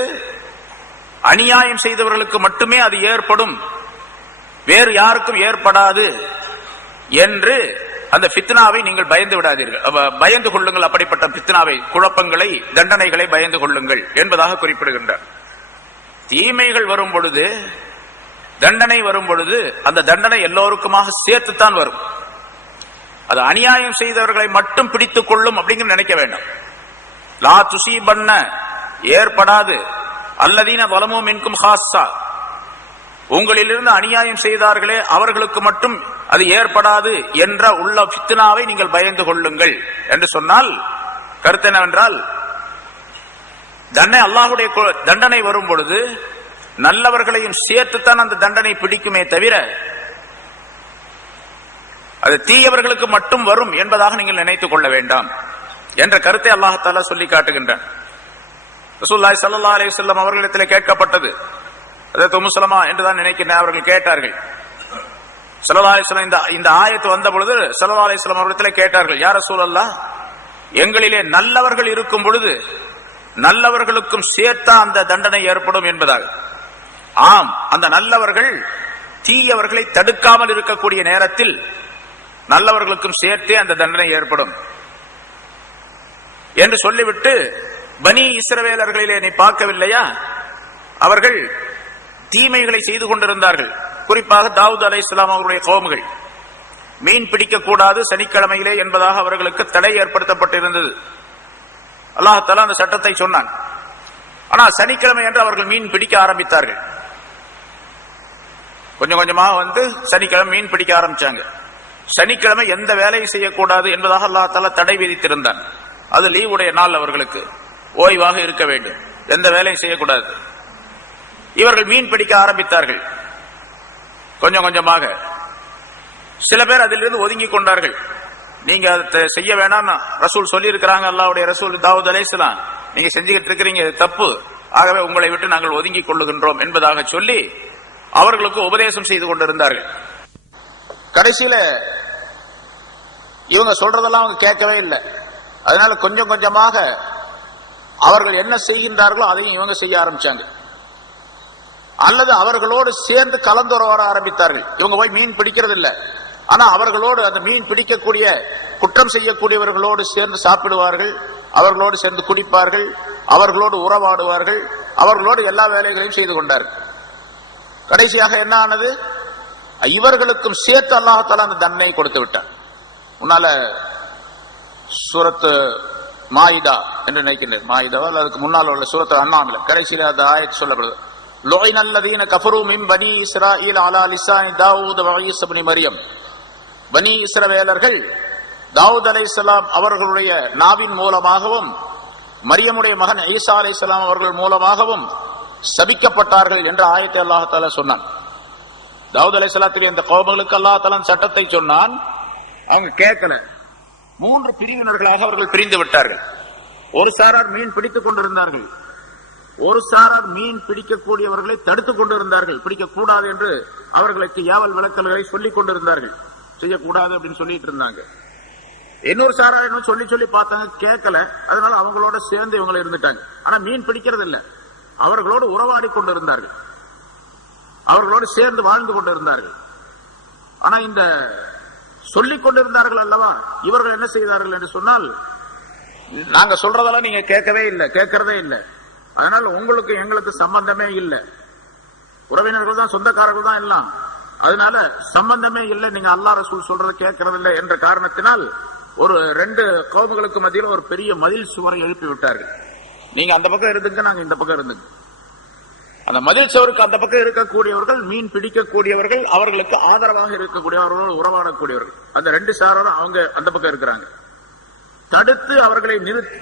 அநியாயம் செய்தவர்களுக்கு மட்டுமே அது ஏற்படும், வேறு யாருக்கும் ஏற்படாது என்று அந்த ஃபித்னாவை நீங்கள் பயந்து விடாதீர்கள், பயந்து கொள்ளுங்கள். அப்படிப்பட்ட ஃபித்னாவை, குழப்பங்களை, தண்டனைகளை பயந்து கொள்ளுங்கள் என்பதாக குறிப்பிடுகின்றார். தீமைகள் வரும் பொழுது, தண்டனை வரும் பொழுது அந்த தண்டனை எல்லோருக்குமாக சேர்த்துத்தான் வரும். அது அநியாயம் செய்தவர்களை மட்டும் பிடித்துக் கொள்ளும் அப்படிங்கிற நினைக்க வேண்டாம். லா துஸீபன்ன ஏற்படாது, அல்லதீன ஸலமூ மின்கும் ஹாஸா, உங்களிலிருந்து அநியாயம் செய்தார்களே அவர்களுக்கு மட்டும் அது ஏற்படாது என்ற உள்ள ஃபித்னாவை நீங்கள் பயந்து கொள்ளுங்கள் என்று சொன்னால் கருத்து என்னவென்றால், அல்லாஹ்வுடைய தண்டனை வரும் பொழுது நல்லவர்களையும் சேர்த்துத்தான் அந்த தண்டனை பிடிக்குமே தவிர அது தீயவர்களுக்கு மட்டும் வரும் என்பதாக நீங்கள் நினைத்துக் கொள்ள வேண்டாம் என்ற கருத்தை அல்லாஹ் தஆலா சொல்லி காட்டுகின்றான். ரசூலுல்லாஹி ஸல்லல்லாஹு அலைஹி வஸல்லம் அவர்களிடத்தில் கேட்கப்பட்டது, ஹஜ்ரத் உம்மு ஸலமா என்றுதான் நினைக்கிறேன், அவர்கள் கேட்டார்கள். ஸல்லல்லாஹு அலைஹி வஸல்லம் இந்த ஆயத்து வந்த பொழுது ஸல்லல்லாஹு அலைஹி வஸல்லம் அவர்களிடத்தில் கேட்டார்கள், யா ரசூலல்லாஹ், எங்களிலே நல்லவர்கள் இருக்கும் பொழுது நல்லவர்களுக்கும் சேர்த்தா அந்த தண்டனை ஏற்படும் என்பதாக. ஆம், அந்த நல்லவர்கள் தீயவர்களை தடுக்காமல் இருக்கக்கூடிய நேரத்தில் நல்லவர்களுக்கும் சேர்த்தே அந்த தண்டனை ஏற்படும் என்று சொல்லிவிட்டு, பனி இஸ்ரவேலர்களிலே நீ பார்க்கவில்லையா, அவர்கள் தீமைகளை செய்து கொண்டிருந்தார்கள். குறிப்பாக தாவூத் அலைஹிஸ்ஸலாம் அவர்களுடைய கௌமுகள் மீன் பிடிக்கக்கூடாது சனிக்கிழமையிலே என்பதாக அவர்களுக்கு தடை ஏற்படுத்தப்பட்டிருந்தது. அல்லாஹ் தஆலா அந்த சட்டத்தை சொன்னான். ஆனால் சனிக்கிழமை என்று அவர்கள் மீன் பிடிக்க ஆரம்பித்தார்கள். கொஞ்சம் கொஞ்சமாக சனிக்கிழமை மீன் பிடிக்க ஆரம்பிச்சாங்க. சனிக்கிழமை எந்த வேலையை செய்யக்கூடாது என்பதாக அல்லாஹ் தஆலா தடை விதித்திருந்தான். அது லீவுடைய நாள், அவர்களுக்கு ஓய்வாக இருக்க வேண்டும், எந்த வேலையும் செய்யக்கூடாது. இவர்கள் மீன் பிடிக்க ஆரம்பித்தார்கள். கொஞ்சம் கொஞ்சமாக சில பேர் அதிலிருந்து ஒதுங்கி கொண்டார்கள். நீங்க அதை செய்ய வேணாம், ரசூல் சொல்லி இருக்கிறாங்க, அல்லாஹ்வுடைய ரசூல் தாவூத் அலைஹிஸ்ஸலாம், நீங்க செஞ்சுக்கிட்டு இருக்கிறீங்க தப்பு, ஆகவே உங்களை விட்டு நாங்கள் ஒதுங்கிக் கொள்ளுகின்றோம் என்பதாக சொல்லி அவர்களுக்கு உபதேசம் செய்து கொண்டிருந்தார்கள். கடைசியில இவங்க சொல்றதெல்லாம் அவங்க கேட்கவே இல்லை. அதனால கொஞ்சம் கொஞ்சமாக அவர்கள் என்ன செய்கின்றார்களோ அதையும் இவங்க செய்ய ஆரம்பிச்சாங்க. அல்லது அவர்களோடு சேர்ந்து கலந்துரையாட ஆரம்பித்தார்கள். இவங்க போய் மீன் பிடிக்கிறது இல்லை, ஆனா அவர்களோடு அந்த மீன் பிடிக்கக்கூடிய குற்றம் செய்யக்கூடியவர்களோடு சேர்ந்து சாப்பிடுவார்கள், அவர்களோடு சேர்ந்து குடிப்பார்கள், அவர்களோடு உறவாடுவார்கள், அவர்களோடு எல்லா வேலைகளையும் செய்து கொண்டார்கள். கடைசியாக என்ன ஆனது? இவர்களுக்கும் சேர்த்து அல்லாஹ் தஆலா அந்த தண்டனை கொடுத்து விட்டார். முன்னால சூரத்து மாயிதா என்று நினைக்கின்றேன், மாயிதாவா அதுக்கு முன்னால் உள்ள சூரத்து அன்ஆம்ல கடைசியில் அந்த ஆயத் சொல்லப்படுது, லுஇன அல்லதீன கஃபரு மின் பனி இஸ்ராயீல் அலா லிசானி தாவூத் வ ஈஸா இப்னு மரியம். பனி இஸ்ரவேலர்கள் தாவூத் அலைஹிஸ்ஸலாம் அவர்களுடைய நாவின் மூலமாகவும் மரியமுடைய மகன் ஈசா அலைஹிஸ்ஸலாம் அவர்கள் மூலமாகவும் சபிக்கப்பட்டார்கள் என்ற ஆயத்தை அல்லாஹ் தஆலா சொன்னான். தாவூத் அலைஹிஸ்ஸலாத்துடைய இந்த கௌமங்களுக்கு அல்லாஹ் தஆலா சட்டத்தை சொன்னான், அவங்க கேட்கல. 3 பிரிவினர்களாக அவர்கள் பிரிந்து விட்டார்கள். ஒரு சாரார் மீன் பிடித்துக் கொண்டிருந்தார்கள், ஒரு சாரார் மீன் பிடிக்கக்கூடியவர்களை தடுத்துக் கொண்டிருந்தார்கள், பிடிக்கக்கூடாது என்று அவர்களுக்கு ஏவல் விளக்கல்களை சொல்லிக் கொண்டிருந்தார்கள், செய்யக்கூடாது அப்படின்னு சொல்லிட்டு இருந்தாங்க. இன்னொரு சாரார் இன்னும் சொல்லி சொல்லி பார்த்தாங்க, கேட்கல. அதனால அவங்களோட சேர்ந்து இவங்களை இருந்துட்டாங்க. ஆனா மீன் பிடிக்கிறது இல்லை, அவர்களோடு உறவாடி கொண்டிருந்தார்கள், அவர்களோடு சேர்ந்து வாழ்ந்து கொண்டிருந்தார்கள். ஆனா இந்த சொல்லிக் கொண்டிருந்தார்கள் அல்லவா, இவர்கள் என்ன செய்தார்கள் என்று சொன்னால், நாங்க சொல்றதெல்லாம் நீங்க கேட்கவே இல்லை, கேட்கறதே இல்லை, அதனால உங்களுக்கு எங்களுக்கு சம்பந்தமே இல்லை, உறவினர்கள் தான் சொந்தக்காரர்கள் தான் எல்லாம், அதனால சம்பந்தமே இல்லை, நீங்க அல்லாஹ் ரசூல் சொல்றதை கேட்கறது இல்லை என்ற காரணத்தினால் ஒரு 2 கௌமுகளுக்கு மத்தியில் ஒரு பெரிய மதில் சுவரை எழுப்பி விட்டார்கள். நீங்க அந்த பக்கம் இருந்துங்க, நாங்க இந்த பக்கம் இருந்துங்க. அந்த மதில் சுவருக்கு அந்த பக்கம் இருக்கக்கூடியவர்கள் மீன் பிடிக்கக்கூடியவர்கள், அவர்களுக்கு ஆதரவாக இருக்கக்கூடியவர்களோடு உறவாடக்கூடியவர்கள், அந்த 2 சாராரும் அவங்க அந்த பக்கம் இருக்கிறாங்க. தடுத்து அவர்களை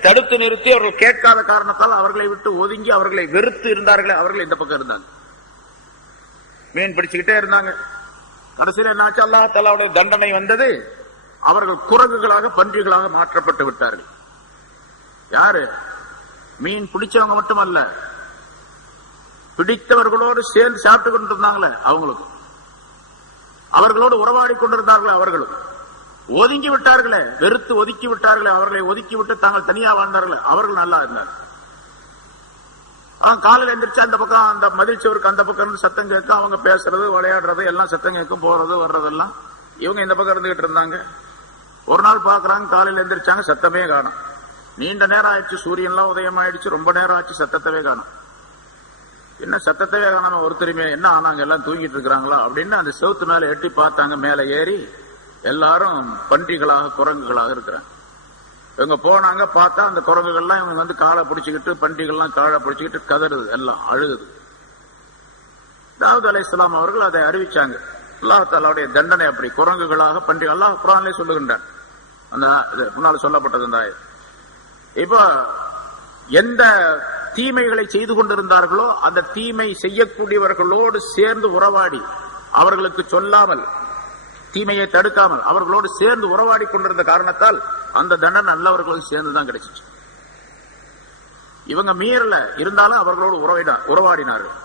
தடுத்து நிறுத்தி அவர்கள் கேட்காத காரணத்தால் அவர்களை விட்டு ஒதுங்கி அவர்களை வெறுத்து இருந்தார்களே, அவர்கள் இந்த பக்கம் இருந்தாங்க, மீன் பிடிச்சுக்கிட்டே இருந்தாங்க. கடைசியில் என்னாச்சு? அல்லாஹ் தஆலாவுடைய தண்டனை வந்தது. அவர்கள் குரங்குகளாக, பன்றிகளாக மாற்றப்பட்டு விட்டார்கள். யாரு? மீன் பிடிச்சவங்க மட்டுமல்ல, பிடித்தவர்களோடு சேர்ந்து சாப்பிட்டு கொண்டிருந்தாங்களே அவங்களுக்கும், அவர்களோடு உறவாடி கொண்டிருந்தார்களே அவர்களும் ஒதுங்கி விட்டார்களே, வெறுத்து ஒதுக்கி விட்டார்களே, அவர்களை ஒதுக்கி விட்டு தாங்கள் தனியா வாழ்ந்தார்களே அவர்கள் நல்லா இருந்தார்கள். காலையில் எந்திரிச்சு அந்த பக்கம் அந்த மதில் சுவருக்கு அந்த பக்கம் இருந்து சத்தம் கேட்கும், அவங்க பேசுறது விளையாடுறது எல்லாம் சத்தம் கேட்கும், போறது வர்றதெல்லாம். இவங்க இந்த பக்கம் இருந்துகிட்டு இருந்தாங்க. ஒரு நாள் பாக்குறாங்க, காலையில் எந்திரிச்சாங்க, சத்தமே காணும். நீண்ட நேரம் ஆயிடுச்சு, சூரியன்லாம் உதயம் ஆயிடுச்சு, ரொம்ப நேரம் ஆச்சு, சத்தத்தவே காணும். என்ன சத்தத்தவே காணாம ஒருத்தருமே என்ன ஆனாங்க, எல்லாம் தூங்கிட்டு இருக்கிறாங்களா அப்படின்னு அந்த செவுத்து மேல எட்டி பார்த்தாங்க. மேல ஏறி எல்லாரும் பன்றிகளாக, குரங்குகளாக இருக்கிறாங்க. இவங்க போனாங்க, பார்த்தா அந்த குரங்குகள்லாம் இவங்க வந்து காலை பிடிச்சிக்கிட்டு, பன்றிகள்லாம் காலை பிடிச்சிக்கிட்டு கதறுது, எல்லாம் அழுகுது. தாவூத் அலைஹிஸ்ஸலாம் அவர்கள் அதை அறிவிச்சாங்க. அல்லாஹ் தஆலாவுடைய தண்டனை அப்படி, குரங்குகளாக, பன்றிகள். அல்லாஹ் குர்ஆனிலே சொல்லுகின்றான், அந்த முன்னால் சொல்லப்பட்டது அந்த ஆயத். இப்போ எந்த தீமைகளை செய்து கொண்டிருந்தார்களோ அந்த தீமை செய்யக்கூடியவர்களோடு சேர்ந்து உறவாடி, அவர்களுக்கு சொல்லாமல், தீமையை தடுக்காமல் அவர்களோடு சேர்ந்து உறவாடி கொண்டிருந்த காரணத்தால் அந்த தண்டனை நல்லவர்களும் சேர்ந்துதான் கிடைச்சிச்சு. இவங்க மீறல, இருந்தாலும் அவர்களோடு உறவாடினார்கள்.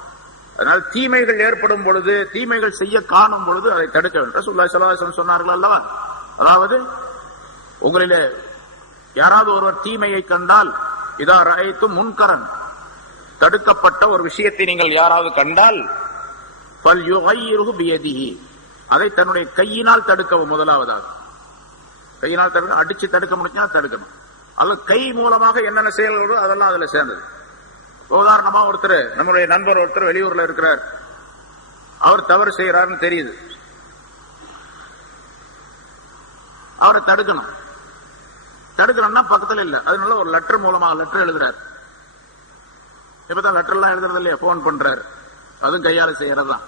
அதனால தீமைகள் ஏற்படும் பொழுது, தீமைகள் செய்ய காணும் பொழுது அதை தடுக்க வேண்டும். ரசூலுல்லாஹி ஸல்லல்லாஹு அலைஹி வஸல்லம் சொன்னார்கள் அல்லவா, அதாவது உங்களிலே யாராவது ஒருவர் தீமையை கண்டால், இதா ரஅய்தும் முன்கரன், தடுக்கப்பட்ட ஒரு விஷயத்தை நீங்கள் யாராவது கண்டால், ஃபல்யுகையிர்ஹு பியதிஹி, அதை தன்னுடைய கையினால் தடுக்கவும். முதலாவதாக கையினால் தடுக்க, அடிச்சு தடுக்க முடிஞ்சா தடுக்கணும். அல்ல கை மூலமாக என்னென்ன செயல்களோ அதெல்லாம் அதுல சேர்ந்தது. உதாரணமா ஒருத்தர், நம்முடைய நண்பர் ஒருத்தர் வெளியூர்ல இருக்கிறார், அவர் தவறு செய்யறாருன்னு தெரியுது, அவரை தடுக்கணும். தடுக்கணும்னா பக்கத்துல இல்ல, அதனால ஒரு லெட்டர் மூலமா லெட்டர் எழுதுறாரு. இப்பதான் லெட்டர் எல்லாம் எழுதுறது இல்லையா, போன் பண்றாரு, அதுவும் கையால செய்யறதுதான்.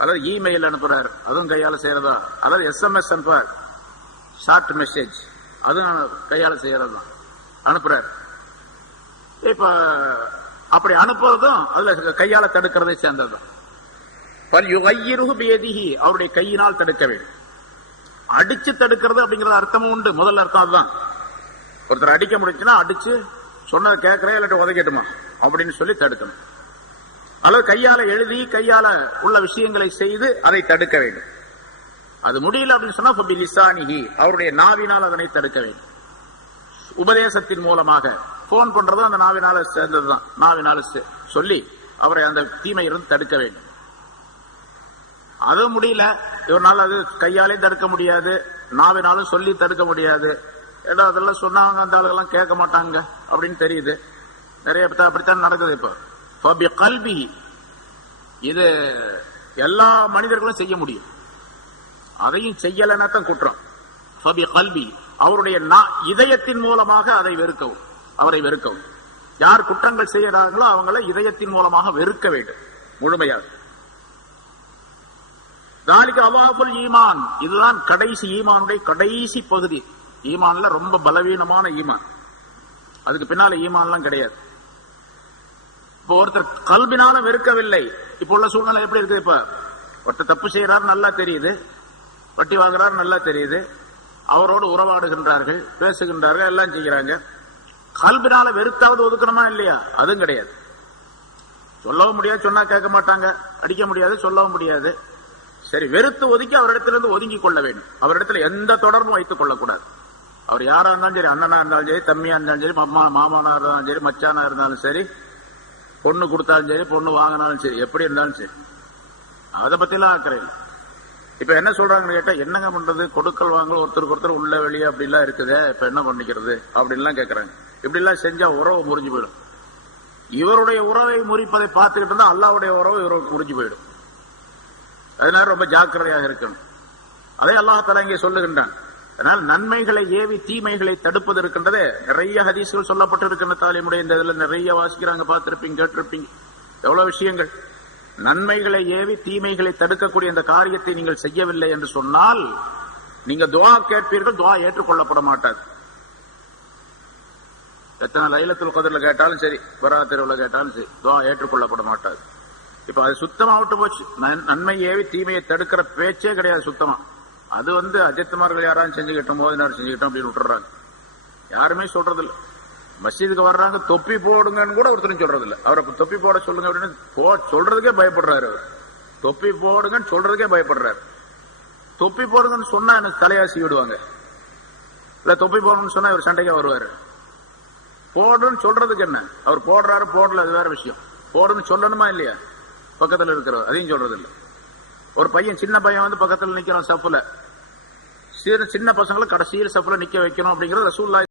அதாவது இமெயில் அனுப்புறாரு, அதுவும் கையால செய்யறதா. அதாவது SMS அனுப்புறாரு, ஷார்ட் மெசேஜ், அதுவும் கையால செய்யறதுதான், அனுப்புறாரு. இப்ப அப்படி அனுப்புறதும் அதுல கையால தடுக்கிறதை சேர்ந்ததுதான். அவருடைய கையினால் தடுக்க வேண்டும். அடிச்சு தடுக்கிறது அப்படிங்கறது அர்த்தமும் உண்டு. முதல் அர்த்தம் அதுதான். ஒருத்தர் அடிக்க முடிச்சுன்னா அடிச்சு சொன்னதை கேட்கறேன் இல்லாட்டி உதைக்கட்டுமா அப்படின்னு சொல்லி தடுக்கணும். அல்லது கையால எழுதி கையால உள்ள விஷயங்களை செய்து அதை தடுக்க வேண்டும். அது முடியல அப்படின்னு சொன்னா லிசானிஹி, அவருடைய நாவினால் அதனை தடுக்க வேண்டும். உபதேசத்தின் மூலமாக, போன் பண்றது அந்த நாவினால சேர்ந்ததுதான். நாவினால சொல்லி அவரை அந்த தீமையிலிருந்து தடுக்க வேண்டும். அது முடியல, இவரால் அது கையாலே தடுக்க முடியாது, நாவினாலும் சொல்லி தடுக்க முடியாது. ஏன்னா அதெல்லாம் சொன்னாங்க அந்த ஆளுகெல்லாம் கேட்க மாட்டாங்க அப்படின்னு தெரியுது. நிறைய அப்படித்தான் நடக்குது. இப்ப கல்வி இது எல்லா மனிதர்களும் செய்ய முடியும். அதையும் செய்யலன்னா தான் குற்றம். கல்வி அவருடைய இதயத்தின் மூலமாக அதை வெறுக்கவும், அவரை வெறுக்கவும். யார் குற்றங்கள் செய்யறாங்களோ அவங்களை இதயத்தின் மூலமாக வெறுக்க வேண்டும் முழுமையாக. தாலிக அவாஃபுல் ஈமான், இதுதான் கடைசி ஈமானுடைய கடைசி பகுதி. ஈமான்ல ரொம்ப பலவீனமான ஈமான், அதுக்கு பின்னால ஈமான்லாம் கிடையாது. இப்போ ஒருத்தர் கல்வினால வெறுக்கவில்லை. இப்ப உள்ள சூழ்நிலை எப்படி இருக்கு? இப்ப ஒருத்தர் தப்பு செய்யறாரு நல்லா தெரியுது, வட்டி வாங்குறாரு நல்லா தெரியுது, அவரோடு உறவாடுகின்றார்கள், பேசுகின்றார்கள், எல்லாம் செய்கிறாங்க. கல்வினால வெறுத்தாவது ஒதுக்கணுமா இல்லையா? அதுவும் கிடையாது. சொல்லவும் முடியாது, சொன்னா கேட்க மாட்டாங்க, அடிக்க முடியாது, சொல்லவும் முடியாது. சரி, வெறுத்து ஒதுக்கி அவரிடத்திலிருந்து ஒதுங்கி கொள்ள வேண்டும். அவரிடத்துல எந்த தொடர்பும் வைத்துக் கொள்ளக்கூடாது. அவர் யாரா இருந்தாலும் சரி, அண்ணனா இருந்தாலும் சரி, தம்பியா இருந்தாலும் சரி, மாமனா இருந்தாலும் சரி, மச்சானா இருந்தாலும் சரி, பொண்ணு கொடுத்தாலும் சரி, பொண்ணு வாங்கினாலும் சரி, எப்படி இருந்தாலும் சரி, அதை பத்தி எல்லாம் அக்கறை இல்லை. இப்ப என்ன சொல்றாங்கன்னு கேட்டா, என்னங்க பண்றது, கொடுக்கல் வாங்கல் ஒருத்தருக்கு ஒருத்தர் உள்ள வெளியே அப்படிலாம் இருக்குது, இப்ப என்ன பண்ணிக்கிறது அப்படின்லாம் கேட்கறாங்க. இப்படி எல்லாம் செஞ்சா உறவு முறிஞ்சு போயிடும். இவருடைய உறவை முறிப்பதை பார்த்துக்கிட்டு இருந்தா அல்லாஹ்வுடைய உறவு இவருக்கு முறிஞ்சு போயிடும். அதனால ரொம்ப ஜாக்கிரதையாக இருக்கணும். அதை அல்லாஹ் தஆலா இங்கே சொல்லுகின்றான். அதனால் நன்மைகளை ஏவி தீமைகளை தடுப்பது இருக்கின்றதே, நிறைய ஹதீஸ்கள் சொல்லப்பட்டிருக்கின்ற தாலிமுடைய இந்த இதுல நிறைய வாசிக்கிறாங்க, பார்த்திருப்பீங்க, கேட்டிருப்பீங்க. எவ்வளவு விஷயங்கள். நன்மைகளை ஏவி தீமைகளை தடுக்கக்கூடிய இந்த காரியத்தை நீங்கள் செய்யவில்லை என்று சொன்னால் நீங்க துஆ கேட்பீர்கள், துஆ ஏற்றுக்கொள்ளப்பட மாட்டாது. எத்தனை லைலத்துல் கத்ர்ல கேட்டாலும் சரி, பராத் இரவுல கேட்டாலும் சரி, துஆ ஏற்றுக்கொள்ளப்பட மாட்டாது. இப்ப அது சுத்தமா விட்டு போச்சு. நன்மை ஏவி தீமையை தடுக்கிற பேச்சே கிடையாது சுத்தமா. அது அஜித்துமார்கள் யாராலும் செஞ்சுக்கிட்டோம், மோதினார் செஞ்சுக்கிட்டோம் அப்படின்னு விட்டுறாங்க. யாருமே சொல்றது இல்லை. மஸ்ஜிதுக்கு வர்றாங்க, தொப்பி போடுங்கன்னு கூட ஒருத்தரும் சொல்றது இல்லை. அவரை தொப்பி போட சொல்லுங்க அப்படின்னு சொல்றதுக்கே பயப்படுறாரு. அவர் தொப்பி போடுங்கன்னு சொல்றதுக்கே பயப்படுறாரு. தொப்பி போடுங்கன்னு சொன்னா எனக்கு தலையாசி விடுவாங்க. இல்ல தொப்பி போடணும்னு சொன்னா இவர் சண்டைக்கா வருவாரு. போடுன்னு சொல்றதுக்கு என்ன, அவர் போடுறாரு போடல அது வேற விஷயம். போடுன்னு சொல்லணுமா இல்லையா? பக்கத்துல இருக்கிறவர் அதையும் சொல்றது இல்லை. ஒரு பையன், சின்ன பையன் பக்கத்துல நிக்கிறான் சப்புல, சின்ன பசங்களை கடைசியில் சப்புல நிக்க வைக்கணும் அப்படிங்கறது ரசூலுல்லாஹி